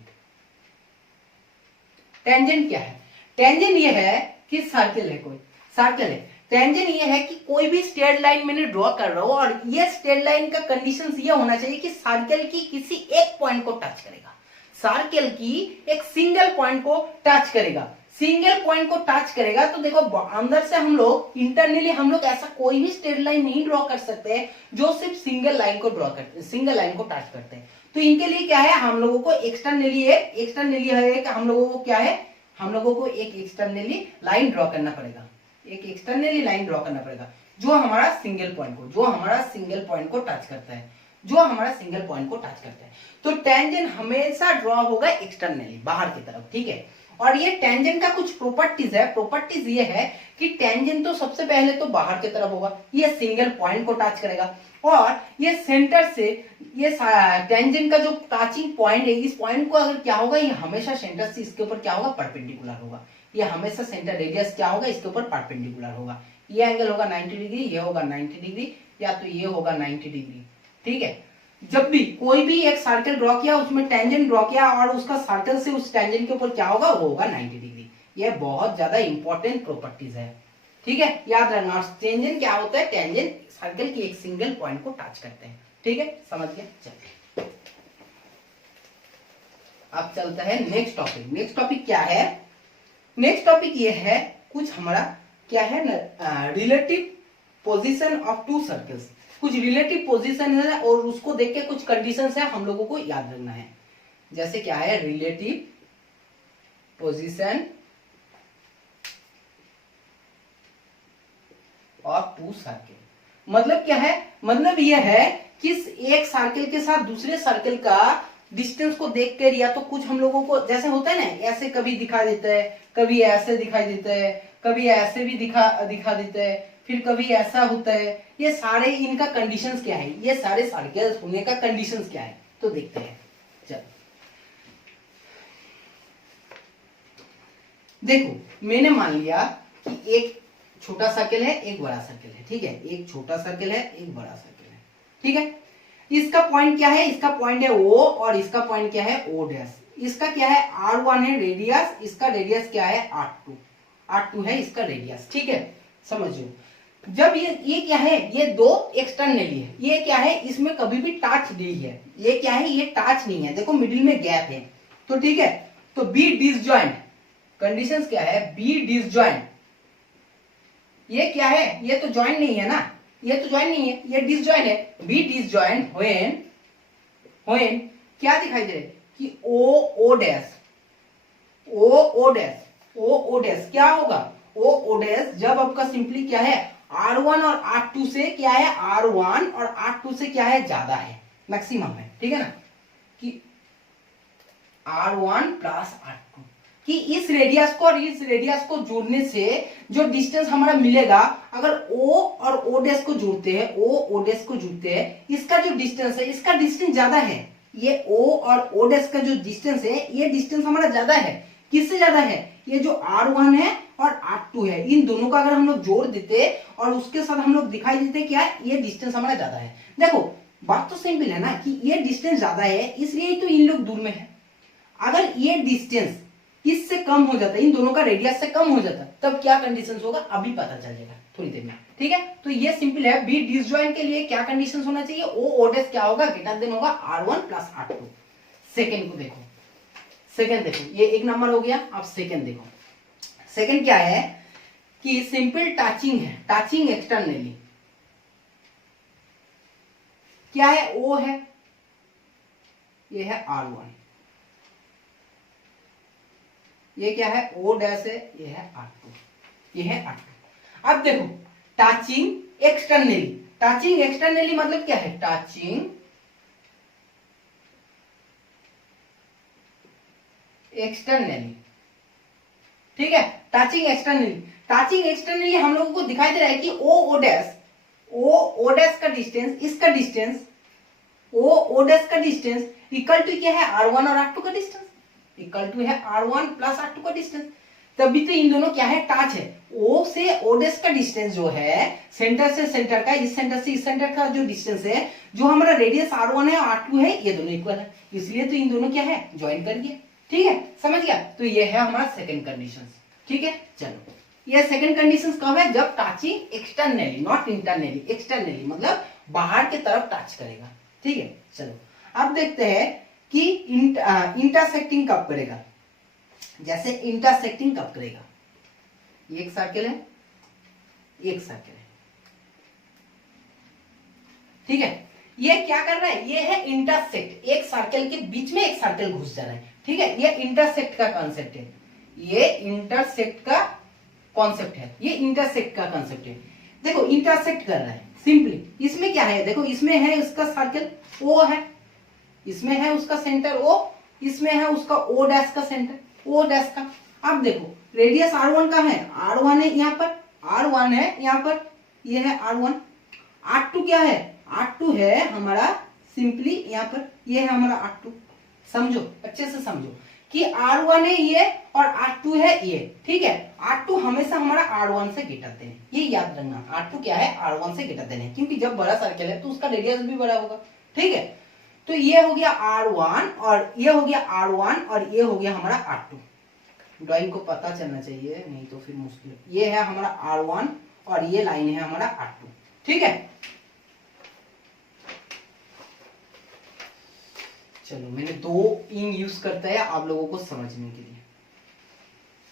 टेंजेंट क्या है? टेंजेंट ये है कि सर्कल है, कोई सर्कल है। टेंजेंट ये है कि कोई भी स्ट्रेट लाइन मैंने ड्रॉ कर रहा हूं और ये स्ट्रेट लाइन का कंडीशन ये होना चाहिए कि सर्कल की किसी एक पॉइंट को टच करेगा, सर्कल की एक सिंगल पॉइंट को टच करेगा। सिंगल पॉइंट को टच करेगा तो देखो अंदर से हम लोग इंटरनली हम लोग ऐसा कोई भी स्ट्रेट लाइन नहीं ड्रॉ कर सकते जो सिर्फ सिंगल लाइन को ड्रॉ करते, सिंगल लाइन को टच करते हैं। तो इनके लिए क्या है, हम लोगों को एक्सटर्नली है कि हम लोगों को क्या है, हम लोगों को एक एक्सटर्नली लाइन ड्रॉ करना पड़ेगा, एक एक्सटर्नली लाइन ड्रॉ करना पड़ेगा जो हमारा सिंगल पॉइंट को टच करता है, जो हमारा सिंगल पॉइंट को टच करता है। तो टेंजेंट हमेशा ड्रॉ होगा एक्सटर्नली, बाहर की तरफ, ठीक है। और ये टेंजेंट का कुछ प्रॉपर्टीज है। प्रॉपर्टीज ये है कि टेंजेंट तो सबसे पहले तो बाहर की तरफ होगा, ये सिंगल पॉइंट को टच करेगा और ये सेंटर से ये टेंजेंट का जो टचिंग पॉइंट है, इस पॉइंट को अगर क्या होगा, ये हमेशा सेंटर से इसके ऊपर क्या होगा, परपेंडिकुलर होगा। ये हमेशा सेंटर रेडियस क्या होगा, इसके ऊपर परपेंडिकुलर होगा। ये एंगल होगा 90 डिग्री, ये होगा 90 डिग्री, या तो ये होगा 90 डिग्री, ठीक है। जब भी कोई भी एक सर्कल ड्रॉ किया, उसमें टेंजेंट ड्रॉ किया और उसका सर्कल से उस टेंजेंट के ऊपर क्या होगा, वो होगा 90 डिग्री। ये बहुत ज्यादा इंपॉर्टेंट प्रॉपर्टीज है, ठीक है, याद रखना। टेंजेंट क्या होता है, टेंजेंट सर्कल की एक सिंगल पॉइंट को टच करते हैं, ठीक है, समझ गया। चलिए अब चलता है नेक्स्ट टॉपिक। नेक्स्ट टॉपिक क्या है, नेक्स्ट टॉपिक ये है कुछ हमारा क्या है ना, relative position of to circles. कुछ रिलेटिव पोजीशन है और उसको देख के कुछ कंडीशंस है, हम लोगों को याद रखना है। जैसे क्या है, relative position of two circle. मतलब क्या है, मतलब यह है कि एक सर्कल के साथ दूसरे सर्कल का डिस्टेंस को देखकर, या तो कुछ हम लोगों को जैसे होता है ना, ऐसे कभी दिखा देता है, कभी ऐसे दिखाई देता है, कभी ऐसे भी दिखा देता है, फिर कभी ऐसा होता है। ये सारे इनका कंडीशंस क्या है, ये सारे सर्कल्स होने का कंडीशंस क्या है, तो देखते हैं। चलो देखो, मैंने मान लिया कि एक छोटा सर्कल है, एक बड़ा सर्कल है, ठीक है, एक छोटा सर्कल है, एक बड़ा सर्कल है, ठीक है। इसका पॉइंट क्या है, इसका पॉइंट है O और इसका पॉइंट क्या है, O डैश। इसका क्या है, R1 है रेडियस, इसका रेडियस क्या है, R2 है इसका रेडियस, ठीक है, समझो। जब ये क्या है, ये दो एक्सटर्नली है, ये क्या है, इसमें कभी भी टच नहीं है, ये क्या है, ये टच नहीं है, देखो मिडिल में गैप है, तो ठीक है। तो बी डिसजॉइंट, कंडीशंस क्या है, बी डिसजॉइंट। ये क्या है, ये तो जॉइंट नहीं है ना, ये तो जॉइंट नहीं है, ये डिसजॉइंट है। बी डिसजॉइंट व्हेन क्या दिखाई दे रहा है कि ओ डैश क्या होगा, ओ डैश जब आपका सिंपली क्या है, R1 और R2 से क्या है, R1 और R2 से क्या है, ज्यादा है, मैक्सिमम है, ठीक है ना, कि R1 प्लस R2 कि इस रेडियस को और इस रेडियस को जोड़ने से जो डिस्टेंस हमारा मिलेगा, अगर O और O डैश को जोड़ते हैं, O डैश को जोड़ते हैं, इसका जो डिस्टेंस है, इसका डिस्टेंस ज्यादा है। ये O और O डैश का जो डिस्टेंस है, ये डिस्टेंस हमारा ज्यादा है। किससे ज्यादा है, ये जो R1 है और R2 है, इन दोनों का अगर हम लोग जोड़ देते और उसके साथ हम लोग दिखाई देते क्या है, ये डिस्टेंस हमारा ज्यादा है। देखो बात तो सिंपल है ना कि ये डिस्टेंस ज्यादा है, इसलिए तो इन लोग दूर में है। अगर ये डिस्टेंस इससे कम हो जाता, इन दोनों का रेडियस से कम हो जाता, तब क्या कंडीशंस होगा, अभी पता चल जाएगा थोड़ी देर में, ठीक है। तो ये सिंपल है, बी डिसजॉइंट के लिए क्या कंडीशंस होना चाहिए, O डैश क्या होगा, ग्रेटर देन होगा R1 प्लस R2। सेकंड को देखो, सेकंड देखो, ये एक नंबर हो गया। अब सेकंड देखो, सेकंड क्या है कि सिंपल टचिंग है, टचिंग एक्सटर्नली क्या है, O है, ये है R1, ये क्या है, O डैश है, ये है R2, ये है R2। अब देखो टचिंग एक्सटर्नली, टचिंग एक्सटर्नली मतलब क्या है, टचिंग एक्सटर्नली, ठीक है, टचिंग एक्सटर्नली। टचिंग एक्सटर्नली हम लोगों को दिखाई दे रहा है कि O डैश का डिस्टेंस, इसका डिस्टेंस O डैश का डिस्टेंस इक्वल टू क्या है, R1 और R2 का डिस्टेंस, इक्वल टू है R1 प्लस R2 का डिस्टेंस। तभी तो इन दोनों क्या है, टच है। O से O' का डिस्टेंस जो है, सेंटर से सेंटर का, इस सेंटर से इस सेंटर का जो डिस्टेंस है, जो हमारा रेडियस R1 है R2 है, ये दोनों इक्वल है, इसलिए तो इन दोनों क्या है, ज्वाइन कर दिया। ठीक है, समझ गया। तो ये है हमारा सेकंड कंडीशन। ठीक है, चलो ये सेकंड कंडीशन कब है, जब touching externally not internally, externally मतलब बाहर की तरफ टच करेगा। ठीक है, चलो अब देखते हैं कि इंटरसेक्टिंग कब करेगा। जैसे इंटरसेक्टिंग कब करेगा, एक सर्कल है, एक सर्कल है, ठीक है, ये क्या कर रहा है, ये है इंटरसेक्ट, एक सर्कल के बीच में एक सर्कल घुस जा रहा है। ठीक है, ये इंटरसेक्ट का कॉन्सेप्ट है, ये इंटरसेक्ट का कॉन्सेप्ट है, ये इंटरसेक्ट का कॉन्सेप्ट है। देखो इंटरसेक्ट कर रहा है सिंपली, इसमें क्या है, देखो इसमें है उसका सर्कल O है, इसमें है उसका सेंटर O, इसमें है उसका O डैश का सेंटर, O डैश का। अब देखो रेडियस R1 का है, R1 है यहाँ पर, R1 है यहाँ पर, ये है R1। R2 क्या है, R2 है हमारा सिंपली यहाँ पर, ये है हमारा R2। समझो, अच्छे से समझो कि R1 है ये और R2 है ये। ठीक है, R2 हमेशा हमारा R1 से ग्रेटर देन है, ये याद रखना। R2 क्या है, R1 से ग्रेटर देन है, क्योंकि जब बड़ा सर्कल है तो उसका रेडियस भी बड़ा होगा। ठीक है, तो ये हो गया R1 और ये हो गया R1 और ये हो गया हमारा R2। ड्राइंग को पता चलना चाहिए, नहीं तो फिर मुश्किल। ये है हमारा R1 और ये लाइन है हमारा R2। ठीक है, चलो मैंने दो इन यूज करता है आप लोगों को समझने के लिए,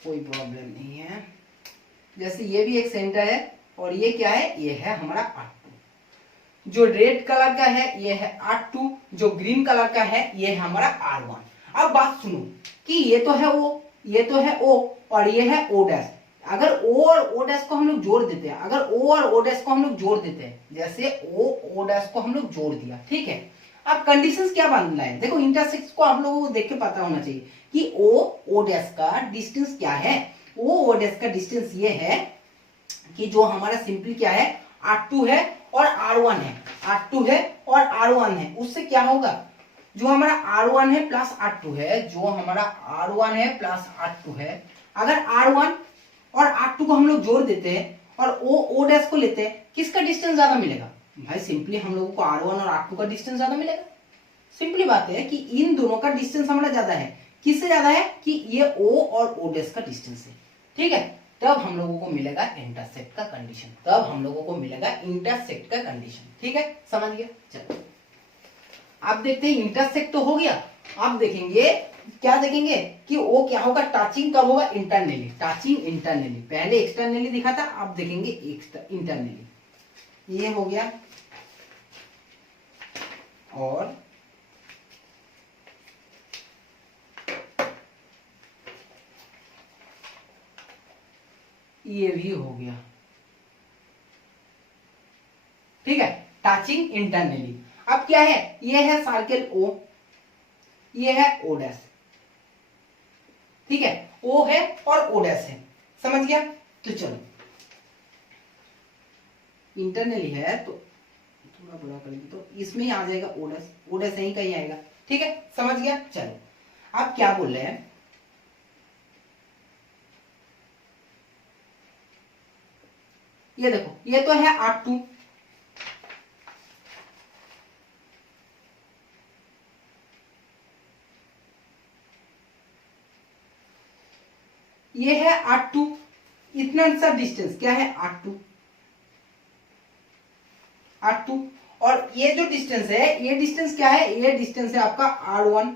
कोई प्रॉब्लम नहीं है। जैसे ये भी एक सेंटर है और ये क्या है, ये है हमारा R2। जो रेड कलर का है ये है R2, जो ग्रीन कलर का है ये है हमारा R1। अब बात सुनो कि ये तो है O, ये तो है O और ये है O डैश। अगर O और O डैश को हम लोग जोड़ देते हैं, अगर O और O डैश को हम लोग जोड़ देते हैं, जैसे O डैश को हम लोग जोड़ दिया, ठीक है, अब कंडीशंस क्या बन रहा है, देखो इंटरसेक्ट को आप लोगों को देख के पता होना चाहिए कि O डैश का डिस्टेंस क्या है। O डैश का डिस्टेंस ये है कि जो हमारा सिंपल क्या है, R2 है और R1 है, R2 है और R1 है, उससे क्या होगा, जो हमारा R1 है प्लस R2 है, जो हमारा R1 है प्लस R2 है, अगर R1 और R2 को हम लोग जोड़ देते हैं और O डैश को लेते हैं, किसका डिस्टेंस ज्यादा मिलेगा भाई, सिंपली हम लोगों को R1 और R2 का डिस्टेंस ज्यादा मिलेगा। सिंपली बात है कि इन दोनों का डिस्टेंस हमारा ज्यादा है, किससे ज्यादा है कि ये O और O डैश का डिस्टेंस है। ठीक है, तब हम लोगों को मिलेगा इंटरसेक्ट का कंडीशन, तब हम लोगों को मिलेगा इंटरसेक्ट का कंडीशन। ठीक है, समझ गया। चलो आप देखते हैं इंटरसेक्ट तो हो गया, आप देखेंगे क्या देखेंगे कि वो क्या होगा, टचिंग कब होगा, इंटरनली, टचिंग इंटरनली। पहले एक्सटर्नली दिखा था, अब देखेंगे इंटरनली। ये हो गया और ये भी हो गया। ठीक है, टचिंग इंटरनली। अब क्या है, ये है सर्कल O, ये है O डैश। ठीक है, O है और O डैश है, समझ गया। तो चलो इंटरनली है तो थोड़ा बड़ा करेंगे तो इसमें आ जाएगा O डैश, O डैश यहीं कहीं आएगा। ठीक है, समझ गया। चलो आप क्या बोल रहे हैं, ये देखो ये तो है R2, ये है R2, इतना सा डिस्टेंस क्या है R2 और ये जो डिस्टेंस है, ये डिस्टेंस क्या है, ये डिस्टेंस है आपका R1।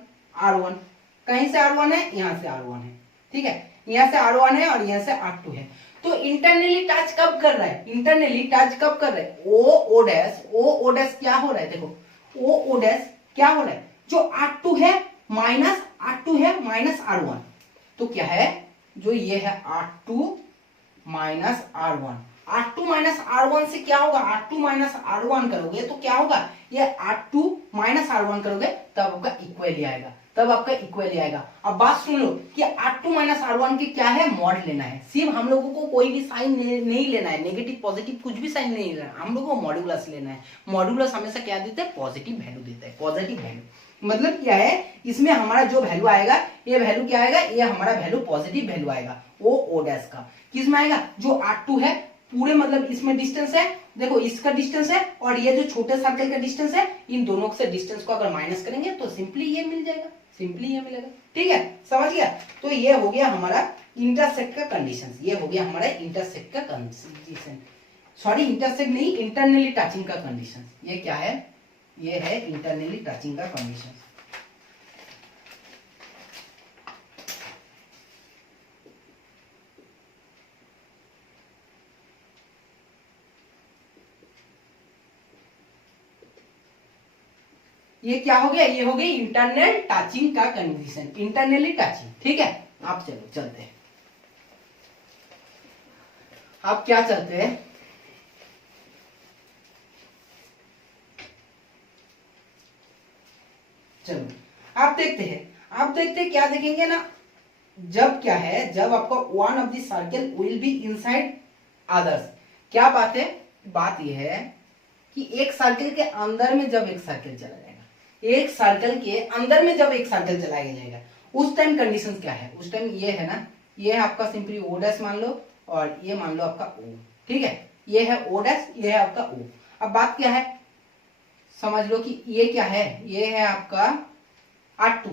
कहीं से R1 है, यहां से R1 है। ठीक है, यहां से R1 है और यहां से R2 है। तो इंटरनली टच कब कर रहा है, इंटरनली टच कब कर रहा है, O डैश क्या हो रहा है, देखो O डैश क्या हो रहा है, जो R2 है माइनस R1, तो क्या है, जो ये है R2 माइनस R1 से क्या होगा, R2 माइनस R1 करोगे तो क्या होगा, ये R2 माइनस R1 करोगे तब आपका इक्वली आएगा, अब बात सुन लो कि R2 माइनस R1 के क्या है, मॉड लेना है। सिर्फ हम लोगों को कोई भी साइन नहीं लेना है, नेगेटिव पॉजिटिव कुछ भी साइन नहीं लेना है, हम लोगों को मॉड्यूलस लेना है। मॉड्यूलस हमेशा क्या देता है, पॉजिटिव वैल्यू देता है, पॉजिटिव वैल्यू। मतलब क्या है, इसमें हमारा जो वैल्यू आएगा, ये वैल्यू क्या आएगा, ये हमारा वैल्यू पॉजिटिव वैल्यू आएगा ओ डैश का। किस में आएगा, जो R2 है पूरे, मतलब इसमें डिस्टेंस है, देखो इसका डिस्टेंस है और ये जो छोटे सर्कल का डिस्टेंस है, इन दोनों से डिस्टेंस को अगर माइनस करेंगे तो सिंपली ये मिल जाएगा, सिंपली ये मिलेगा। ठीक है, समझ गया। तो ये हो गया हमारा इंटरसेक्ट का कंडीशन, ये हो गया हमारा इंटरसेक्ट का कंडीशन, सॉरी इंटरसेक्ट नहीं, इंटरनली टचिंग का कंडीशन। ये क्या है, ये है इंटरनली टचिंग का कंडीशन। ये क्या हो गया, ये हो गई इंटरनल टचिंग का कंडीशन, इंटरनली टचिंग। ठीक है, आप चलो चलते हैं, आप क्या चलते हैं, चलो आप देखते हैं क्या देखेंगे ना, जब क्या है, जब आपका one of the circle will be inside others. क्या बात है, बात यह है कि एक सर्कल के अंदर में जब एक सर्कल चला जाएगा, एक सर्कल के अंदर में जब एक सर्कल चलाया जाएगा, उस टाइम कंडीशन क्या है, उस टाइम ये है ना, ये है आपका सिंपली ओ डैश मान लो और ये मान लो आपका ओ। ठीक है, ये है ओ डैश, ये है आपका ओ। अब बात क्या है, समझ लो कि ये क्या है, ये है आपका R2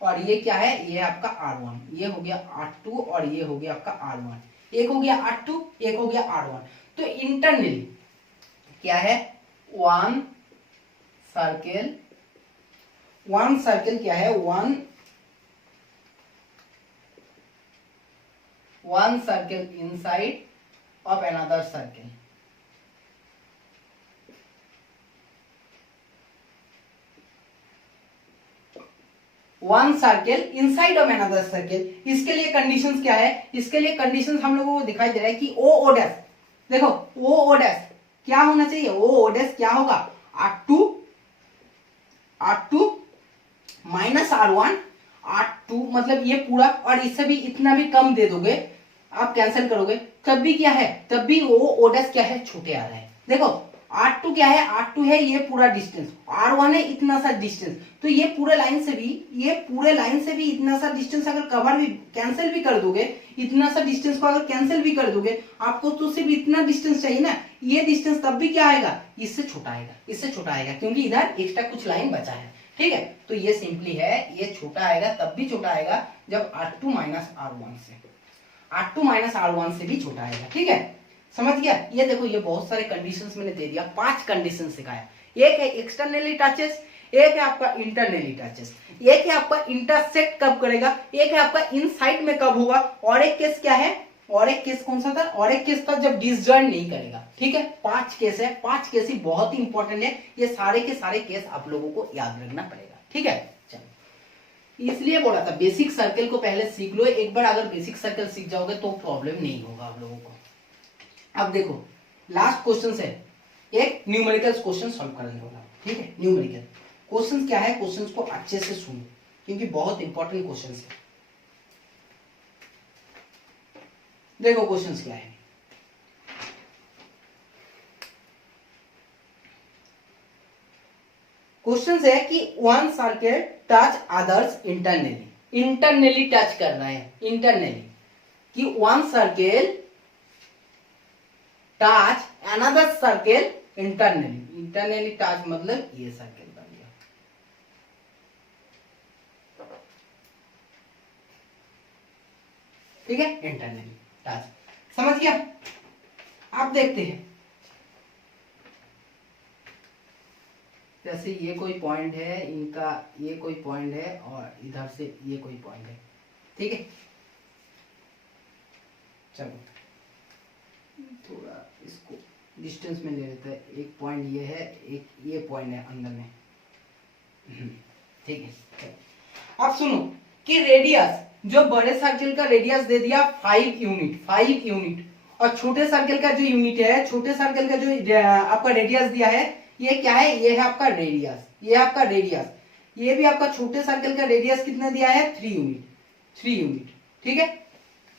और ये क्या है, ये है आपका R1। ये हो गया R2 और ये हो गया आपका R1, एक हो गया R2, एक हो गया R1। तो इंटरनली क्या है, वन सर्कल क्या है, one circle inside of another circle. One circle inside of another circle. इसके लिए कंडीशंस क्या है, इसके लिए कंडीशंस हम लोगों को दिखाई दे रहा है कि ओ डैश, देखो ओ डैश क्या होना चाहिए, ओ डैश क्या होगा, R2 माइनस R1, R2 मतलब ये पूरा, और इससे भी इतना भी कम दे दोगे, आप कैंसिल करोगे, तब भी क्या है, तब भी ओ डैश क्या है, छोटे आ रहा है। देखो R2 क्या है, R2 है ये पूरा डिस्टेंस, R1 है इतना सा डिस्टेंस, तो ये पूरे लाइन से भी इतना सा डिस्टेंस अगर कवर भी कैंसिल भी कर दोगे, इतना सा डिस्टेंस को अगर कैंसिल भी कर दोगे, आपको तो सिर्फ इतना डिस्टेंस चाहिए ना, ये डिस्टेंस तब भी क्या आएगा, इससे छोटा आएगा, क्योंकि इधर एक्स्ट्रा कुछ लाइन बचा है। ठीक है, तो ये सिंपली है, ये छोटा आएगा, तब भी छोटा आएगा जब R2 माइनस R1 से भी छोटा आएगा। ठीक है, समझ गया। ये देखो, ये बहुत सारे कंडीशंस मैंने दे दिया, 5 कंडीशन सिखाया। एक है एक्सटर्नली टचेस, एक है आपका इंटरनली टचेस, एक है आपका इंटरसेक्ट कब करेगा, एक है आपका इनसाइड में कब होगा, और एक केस क्या है, और एक केस कौन सा था, और एक केस था जब डिसजॉइंट नहीं करेगा। ठीक है, 5 केस है, 5 केस ही बहुत ही इंपॉर्टेंट है, ये सारे के सारे केस आप लोगों को याद रखना पड़ेगा। ठीक है, चलो इसलिए बोला था बेसिक सर्कल को पहले सीख लो, एक बार अगर बेसिक सर्कल सीख जाओगे तो प्रॉब्लम नहीं होगा आप लोगों को। अब देखो लास्ट क्वेश्चन है, एक न्यूमेरिकल क्वेश्चन सॉल्व करने वाला। ठीक है, न्यूमेरिकल क्वेश्चन क्या है, क्वेश्चन को अच्छे से सुनो क्योंकि बहुत इंपॉर्टेंट क्वेश्चन है। देखो क्वेश्चन क्या है, क्वेश्चन है कि one circle touch others internally touch कर रहा है, इंटरनली, कि one circle touch another circle internally touch मतलब ये सर्कल बन गया। ठीक है, इंटरनली टच, समझ गया। आप देखते हैं, जैसे ये कोई पॉइंट है इनका, ये कोई पॉइंट है और इधर से ये कोई पॉइंट है। ठीक है, चलो थोड़ा इसको डिस्टेंस में ले लेते हैं, एक पॉइंट ये है, एक ये पॉइंट है अंदर में। ठीक है, अब सुनो कि रेडियस, जो बड़े सर्कल का रेडियस दे दिया 5 यूनिट, और छोटे सर्कल का जो यूनिट है, छोटे सर्कल का जो आपका रेडियस दिया है, ये क्या है, ये है आपका रेडियस, ये आपका रेडियस, ये भी आपका छोटे सर्कल का रेडियस कितना दिया है, 3 यूनिट। ठीक है,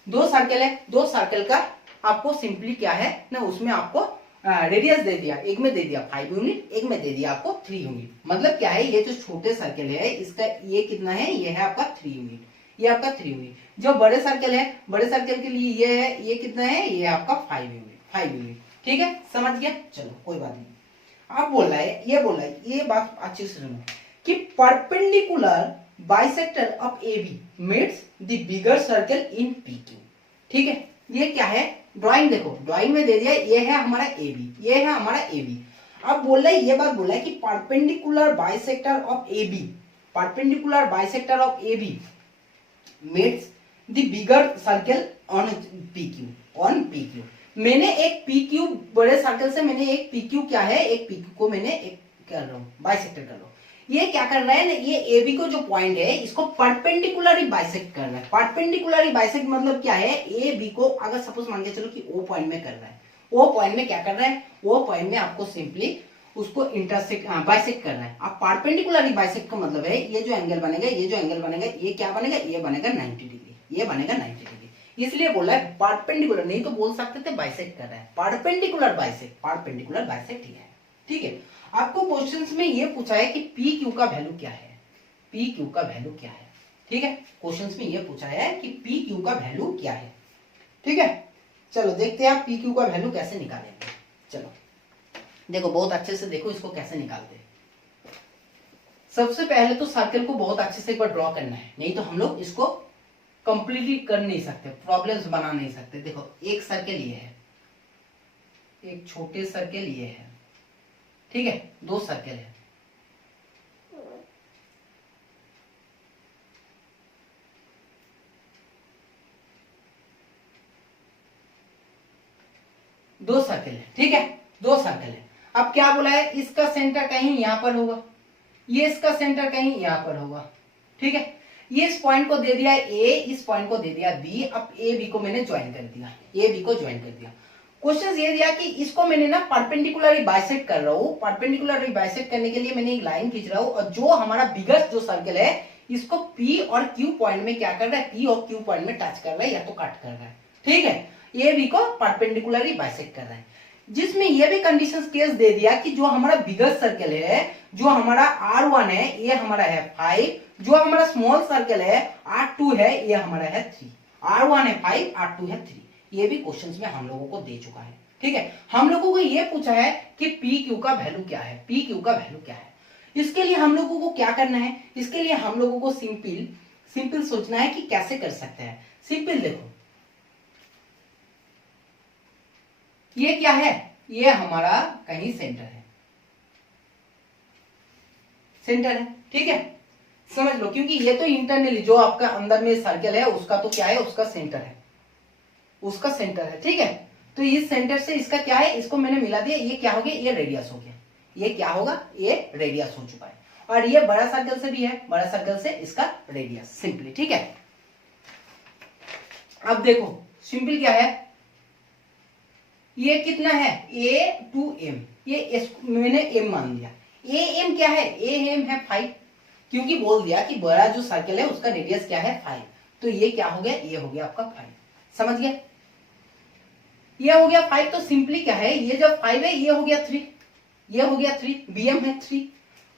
2 सर्कल है, 2 सर्कल का आपको सिंपली क्या है ना, उसमें आपको रेडियस दे दिया, एक में दे दिया 5 यूनिट, एक में दे दिया आपको 3 यूनिट। मतलब क्या है, ये जो छोटे सर्कल है इसका ये कितना है, ये है आपका 3 यूनिट, ये आपका 3 यूनिट। जो बड़े सर्कल है, बड़े सर्कल के लिए ये है, ये कितना है, ये आपका 5 यूनिट, 5 यूनिट। ठीक है, समझ गया, चलो कोई बात नहीं। अब बोल रहा है, ये बोल रहा है, ये बात अच्छे से सुनो कि perpendicular bisector of AB meets the bigger circle in PQ। ठीक है, ये क्या है, ड्राइंग देखो, ड्राइंग में दे दिया, ये है हमारा AB, ये है हमारा AB। अब बोल रहा है, ये बात बोल रहा है कि perpendicular bisector of AB, perpendicular bisector of AB meets the bigger circle on PQ, on PQ। मैंने एक PQ बड़े सर्कल से मैंने एक PQ क्या है, एक PQ को मैंने एक कर रहा हूँ, बाइसेक्टर कर रहा हूँ। ये क्या कर रहा है ना, ये AB को जो पॉइंट है इसको परपेंडिकुलरली बाइसेक्ट कर रहा है। परपेंडिकुलरली बाइसेक्ट मतलब क्या है, AB को अगर सपोज मान के चलो कि O पॉइंट में कर रहा है, O पॉइंट में क्या कर रहा है, O पॉइंट में आपको सिंपली उसको इंटरसेक्ट बाइसेक्ट कर रहा है। अब परपेंडिकुलरली बाइसेक्ट का मतलब है ये जो एंगल बनेगा, ये जो एंगल बनेगा, ये क्या बनेगा, ये बनेगा 90 डिग्री, ये बनेगा 90 डिग्री। इसलिए बोला है परपेंडिकुलर, नहीं तो बोल सकते थे बाइसेक्ट कर रहा है, परपेंडिकुलर बाइसेक्ट, परपेंडिकुलर बाइसेक्ट ही है। ठीक है, आपको क्वेश्चंस में ये पूछा है कि PQ का वैल्यू क्या है, PQ का वैल्यू क्या है। ठीक है, क्वेश्चंस में ये पूछा है कि PQ का वैल्यू क्या है। ठीक है, चलो देखते हैं आप PQ का वैल्यू कैसे निकालेंगे। चलो देखो, बहुत अच्छे से देखो इसको कैसे निकालते हैं। सबसे पहले तो सर्कल को बहुत अच्छे से एक बार ड्रॉ करना है, नहीं तो हम लोग इसको कंप्लीटली कर नहीं सकते, प्रॉब्लम्स बना नहीं सकते। देखो, एक सर्कल ये है, एक छोटे सर्कल ये है, ठीक है, 2 सर्कल है। दो सर्कल है, ठीक है, 2 सर्कल है। अब क्या बोला है, इसका सेंटर कहीं यहां पर होगा, ये इसका सेंटर कहीं यहां पर होगा। ठीक है, ये इस पॉइंट को दे दिया A, इस पॉइंट को दे दिया B। अब AB को मैंने ज्वाइन कर दिया, AB को ज्वाइन कर दिया। क्वेश्चन ये दिया कि इसको मैंने ना परपेंडिकुलरली बाइसेक्ट कर रहा हूँ, परपेंडिकुलरली बाइसेक्ट करने के लिए मैंने एक लाइन खींच रहा हूँ, और जो हमारा बिगेस्ट जो सर्कल है इसको P और Q पॉइंट में क्या कर रहा है, P और Q पॉइंट में टच कर रहा है या तो कट कर रहा है। ठीक है, AB को परपेंडिकुलरली बाइसेक्ट कर रहा है, जिसमें यह भी कंडीशन केस दे दिया कि जो हमारा बिगेस्ट सर्कल है, जो हमारा R1 है, ये हमारा है 5, जो हमारा स्मॉल सर्कल है R2 है, ये हमारा है 3। R1 है 5, R2 है 3। ये भी क्वेश्चंस में हम लोगों को दे चुका है। ठीक है, हम लोगों को ये पूछा है कि PQ का वैल्यू क्या है, PQ का वैल्यू क्या है। इसके लिए हम लोगों को क्या करना है, इसके लिए हम लोगों को सिंपल सोचना है कि कैसे कर सकते हैं। सिंपल देखो, ये क्या है, ये हमारा कहीं सेंटर है, सेंटर है। ठीक है, समझ लो, क्योंकि ये तो इंटरनली जो आपका अंदर में सर्कल है उसका तो क्या है, उसका सेंटर है, उसका सेंटर है। ठीक है, तो इस सेंटर से इसका क्या है, इसको मैंने मिला दिया, ये क्या हो गया, ये रेडियस हो गया, ये क्या होगा, ये रेडियस हो चुका है। और ये बड़ा सर्कल से भी है, बड़ा सर्कल से इसका रेडियस सिंपली। ठीक है, अब देखो सिंपल क्या है, ये कितना है, A to M, ये मैंने M मान दिया। AM क्या है, AM है 5, क्योंकि बोल दिया कि बड़ा जो सर्कल है उसका रेडियस क्या है 5, तो ये क्या हो गया, ये हो गया आपका 5। समझ गया, ये हो गया 5। तो सिंपली क्या है, ये जब 5 है, ये हो गया 3, ये हो गया 3, BM है 3।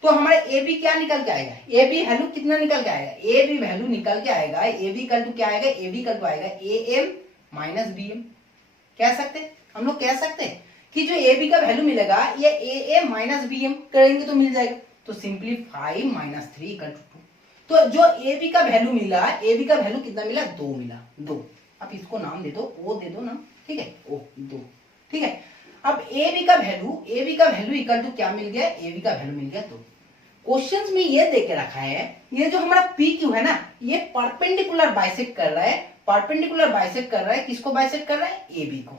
तो हमारा AB क्या निकल के आएगा, AB वैल्यू कितना निकल के आएगा, AB वैल्यू निकल के आएगा, AB कल टू क्या आएगा, AB कल टू आएगा AM माइनस BM। कह सकते, हम लोग कह सकते हैं कि जो AB का वैल्यू मिलेगा ये AM माइनस BM करेंगे तो मिल जाएगा। तो सिंपली 5 माइनस 3 इक्वल टू 2। तो जो AB का वैल्यू मिला, AB का वैल्यू कितना मिला, 2 मिला, 2। अब इसको नाम दे दो, O दे दो नाम, ठीक है, O 2। ठीक है, अब AB का वैल्यू इक्वल टू क्या मिल गया, AB का वैल्यू मिल गया 2। क्वेश्चंस में ये देके रखा है, ये जो हमारा PQ है ना, ये परपेंडिकुलर बाइसेक्ट कर रहा है, परपेंडिकुलर बाइसेक्ट कर रहा है, किसको बाइसेक्ट कर रहा है, AB को।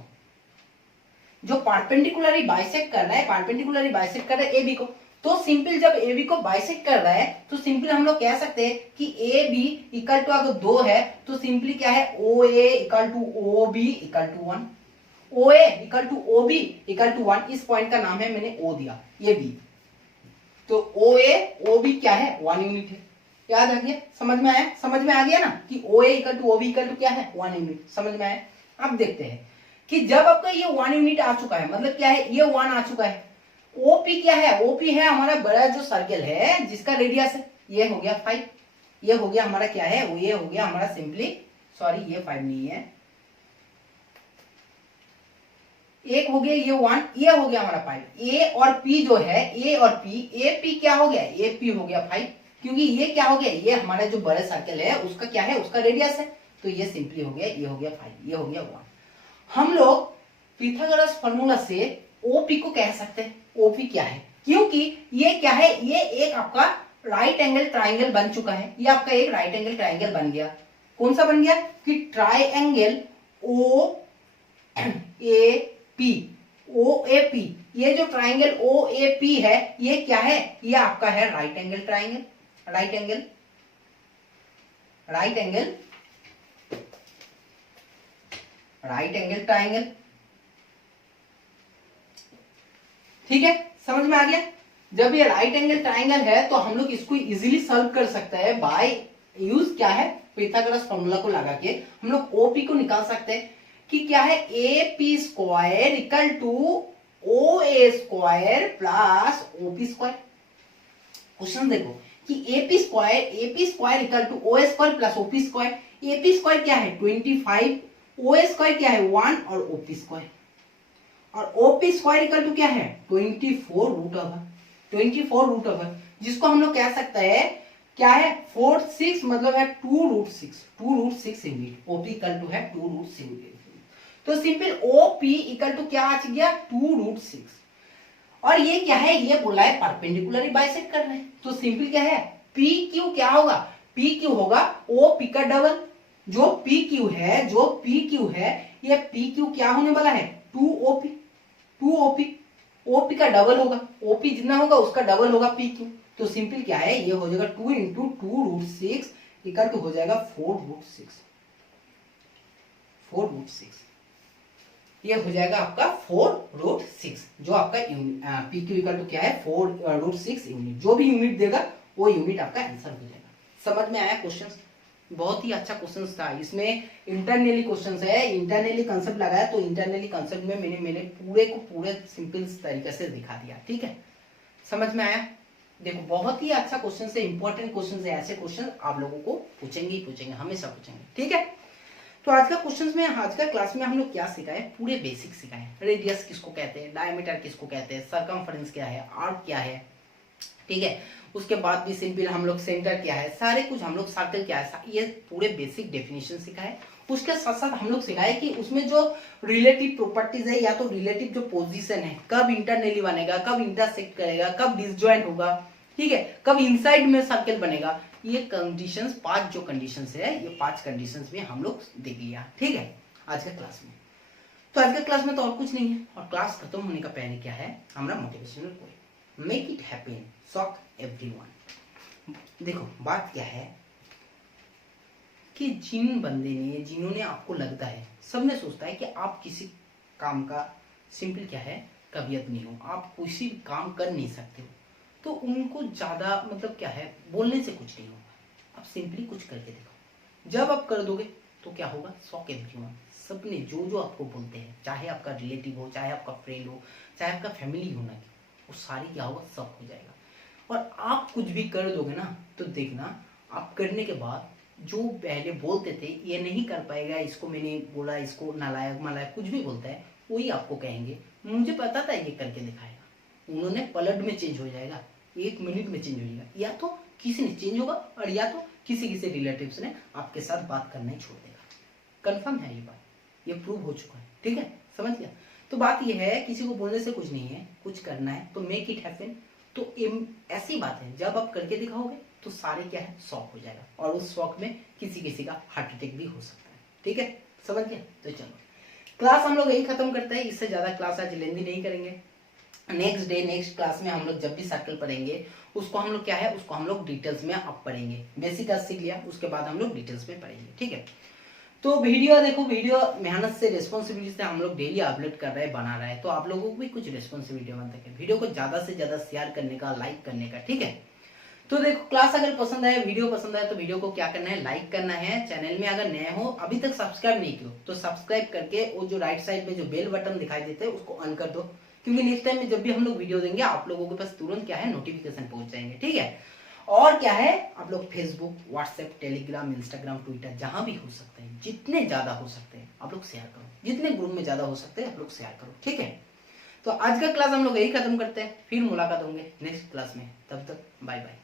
जो परपेंडिकुलरली बाइसेक्ट कर रहा है, परपेंडिकुलरली बाइसेक्ट कर रहा है AB को। तो सिंपल जब AB को बाइसेक्ट कर रहा है तो सिंपल हम लोग कह सकते हैं कि AB इक्वल टू अगर 2 है तो सिंपली क्या है, OA equal to OB equal to 1, OA equal to OB equal to 1। इस पॉइंट का नाम है मैंने O दिया, ये B। तो OA OB क्या है, 1 यूनिट है। याद आ गया, समझ में आया, समझ में आ गया ना कि OA equal to OB equal to क्या है, 1 यूनिट। समझ में आया। अब देखते हैं कि जब आपका ये 1 यूनिट आ चुका है, मतलब क्या है, ये 1 आ चुका है, ओपी क्या है, ओपी है हमारा बड़ा जो सर्कल है जिसका रेडियस है, ये हो गया 5, ये हो गया हमारा क्या है, ये हो गया हमारा सिंपली, सॉरी ये 5 नहीं है, एक हो गया ये 1, ये हो गया हमारा 5, ए और पी जो है, ए और पी, ए पी क्या हो गया, ए पी हो गया 5, क्योंकि ये क्या हो गया, ये हमारा जो बड़े सर्कल है उसका क्या है, उसका रेडियस है, तो ये सिंपली हो गया, ये हो गया 5, ये हो गया 1। हम लोग पिथागोरस फार्मूला से ओपी को कह सकते हैं, ओपी क्या है, क्योंकि ये क्या है, ये एक आपका राइट एंगल ट्राइंगल बन चुका है, ये आपका एक राइट एंगल ट्राइंगल बन गया। कौन सा बन गया, कि triangle O A P, O A P, ये जो ट्राइंगल ओ ए पी है ये क्या है, ये आपका है right angle triangle, right angle, right angle, right angle triangle. ठीक है, समझ में आ गया। जब ये राइट एंगल ट्राइंगल है तो हम लोग इसको इजीली सॉल्व कर सकते हैं बाय यूज क्या है, पिथागोरस फॉर्मूला को लगा के हम लोग ओपी को निकाल सकते हैं कि क्या है, A P square equal to O A square plus OP square. Question देखो कि A P square equal to O A square plus OP square. A P square क्या है 25, ओ ए स्क्वायर क्या है 1 और ओपी स्क्वायर, और ओपी स्क्वायर इक्वल टू क्या है 24 रूट ओवर, 24 रूट ओवर, जिसको हम लोग कह सकते हैं क्या है 4 6, मतलब है 2 root 6 unit, OP equal to है 2 रूट 6 यूनिट। तो सिंपल ओपी इक्वल टू क्या आ गया 2 रूट 6, और ये क्या है, ये बोला है परपेंडिकुलरली बाइसेक्ट करना है, तो सिंपल क्या है पी क्यू क्या होगा, पी क्यू होगा ओ पी का डबल, जो पी क्यू है, जो पी क्यू है, ये पी क्यू क्या होने वाला है 2 ओपी, 2 ओपी, ओपी का डबल होगा, ओपी जितना होगा उसका डबल होगा पी क्यू, तो सिंपल क्या है, ये हो जाएगा 2 इंटू 2 रूट 6 इक्वल टू हो जाएगा 4 रूट 6, 4 रूट 6, ये हो जाएगा आपका 4 रूट 6, जो आपका पी क्यू इक्वल टू क्या है 4 रूट 6 यूनिट, जो भी यूनिट देगा वो यूनिट आपका आंसर हो जाएगा। समझ में आया क्वेश्चन, बहुत ही अच्छा क्वेश्चन था, इसमें इंटरनली क्वेश्चन है, इंटरनली कंसेप्ट लगाया, तो इंटरनली कंसेप्ट में मैंने पूरे को पूरे सिंपल तरीके से दिखा दिया। ठीक है, समझ में आया। देखो बहुत ही अच्छा क्वेश्चन है, इंपॉर्टेंट क्वेश्चन है, ऐसे क्वेश्चन आप लोगों को पूछेंगे ही पूछेंगे, हमेशा पूछेंगे। ठीक है, तो आज का क्वेश्चन में, आज का क्लास में हम लोग क्या सिखाए, पूरे बेसिक सिखाए, रेडियस किसको कहते हैं, डायमीटर किसको कहते हैं, सर्कमफरेंस क्या है, आर्क क्या है, ठीक है, उसके बाद भी सिंपल हम लोग सेंटर क्या है, सारे कुछ हम लोग सर्कल क्या है, ये पूरे बेसिक डेफिनेशन सिखाए। उसके साथ साथ हम लोग सिखाए कि उसमें जो रिलेटिव प्रॉपर्टीज है, या तो रिलेटिव जो पोजीशन है, कब इंटरनली बनेगा, कब इंटरसेक्ट करेगा, कब डिसजॉइंट होगा, ठीक है, कब इनसाइड में सर्कल बनेगा, ये कंडीशंस, 5 जो कंडीशंस है, ये 5 कंडीशंस में हम लोग देख लिया। ठीक है, आज का क्लास में, तो आज का क्लास में तो और कुछ नहीं है, और क्लास खत्म होने का पहले क्या है हमारा motivational point, make it happen, shock everyone. देखो बात क्या है कि जिन बंदे ने, जिन्होंने आपको लगता है, सबने सोचता है कि आप किसी काम का सिंपल क्या है काबिलियत नहीं हो, आप किसी काम कर नहीं सकते हो, तो उनको ज्यादा मतलब क्या है बोलने से कुछ नहीं होगा, आप सिंपली कुछ करके देखो, जब आप कर दोगे तो क्या होगा, शॉक एवरीवन, सबने जो जो आपको बोलते हैं, चाहे आपका रिलेटिव हो, चाहे आपका फ्रेंड हो, चाहे आपका फैमिली हो ना, वो सारी क्या होगा, शॉक हो जाएगा। और आप कुछ भी कर दोगे ना, तो देखना आप करने के बाद जो पहले बोलते थे ये नहीं कर पाएगा, इसको मैंने बोला, इसको नालायक मलायक कुछ भी बोलता है, वही आपको कहेंगे मुझे पता था ये करके दिखाएगा, उन्होंने पलट में चेंज हो जाएगा, 1 मिनट में चेंज हो जाएगा, या तो किसी ने चेंज होगा, और या तो किसी रिलेटिव्स ने आपके साथ बात करना ही छोड़ देगा। कंफर्म है ये बात, ये प्रूव हो चुका है। ठीक है, समझ गया। तो बात ये है, किसी को बोलने से कुछ नहीं है, कुछ करना है तो मेक इट हैपन। तो ऐसी बात है, जब आप करके दिखाओगे तो सारे क्या है, शॉक हो जाएगा, और उस शॉक में किसी का हार्ट अटैक भी हो सकता है। ठीक है, समझ गया। तो चलो क्लास हम लोग यही खत्म करते हैं, इससे ज्यादा क्लास आज लेंदी नहीं करेंगे। नेक्स्ट डे नेक्स्ट क्लास में हम लोग जब भी सर्कल पढ़ेंगे उसको हम लोग क्या है, उसको हम लोग डिटेल्स में अब पढ़ेंगे। बेसिक आज सीख लिया, उसके बाद हम लोग डिटेल्स में पढ़ेंगे। ठीक है, तो वीडियो देखो, वीडियो मेहनत से, रिस्पॉन्सिबिलिटी से हम लोग डेली अपलोड कर रहे हैं, बना रहे हैं, तो आप लोगों को भी कुछ रिस्पॉन्सिबिलिटी बनता है वीडियो को ज्यादा से ज्यादा शेयर करने का, लाइक करने का। ठीक है, तो देखो क्लास अगर पसंद आए, वीडियो पसंद आए तो वीडियो को क्या करना है, लाइक करना है। चैनल में अगर नए हो, अभी तक सब्सक्राइब नहीं किया तो सब्सक्राइब करके वो जो राइट साइड में जो बेल बटन दिखाई देते हैं उसको ऑन कर दो, क्योंकि नेक्स्ट टाइम में जब भी हम लोग वीडियो देंगे आप लोगों के पास तुरंत क्या है नोटिफिकेशन पहुंच जाएंगे, ठीक है। और क्या है, आप लोग Facebook, WhatsApp, Telegram, Instagram, Twitter जहां भी हो सकते हैं, जितने ज्यादा हो सकते हैं आप लोग शेयर करो, जितने ग्रुप में ज्यादा हो सकते हैं आप लोग शेयर करो, ठीक है। तो आज का क्लास हम लोग यही खत्म करते हैं, फिर मुलाकात होंगे नेक्स्ट क्लास में, तब तक बाय बाय।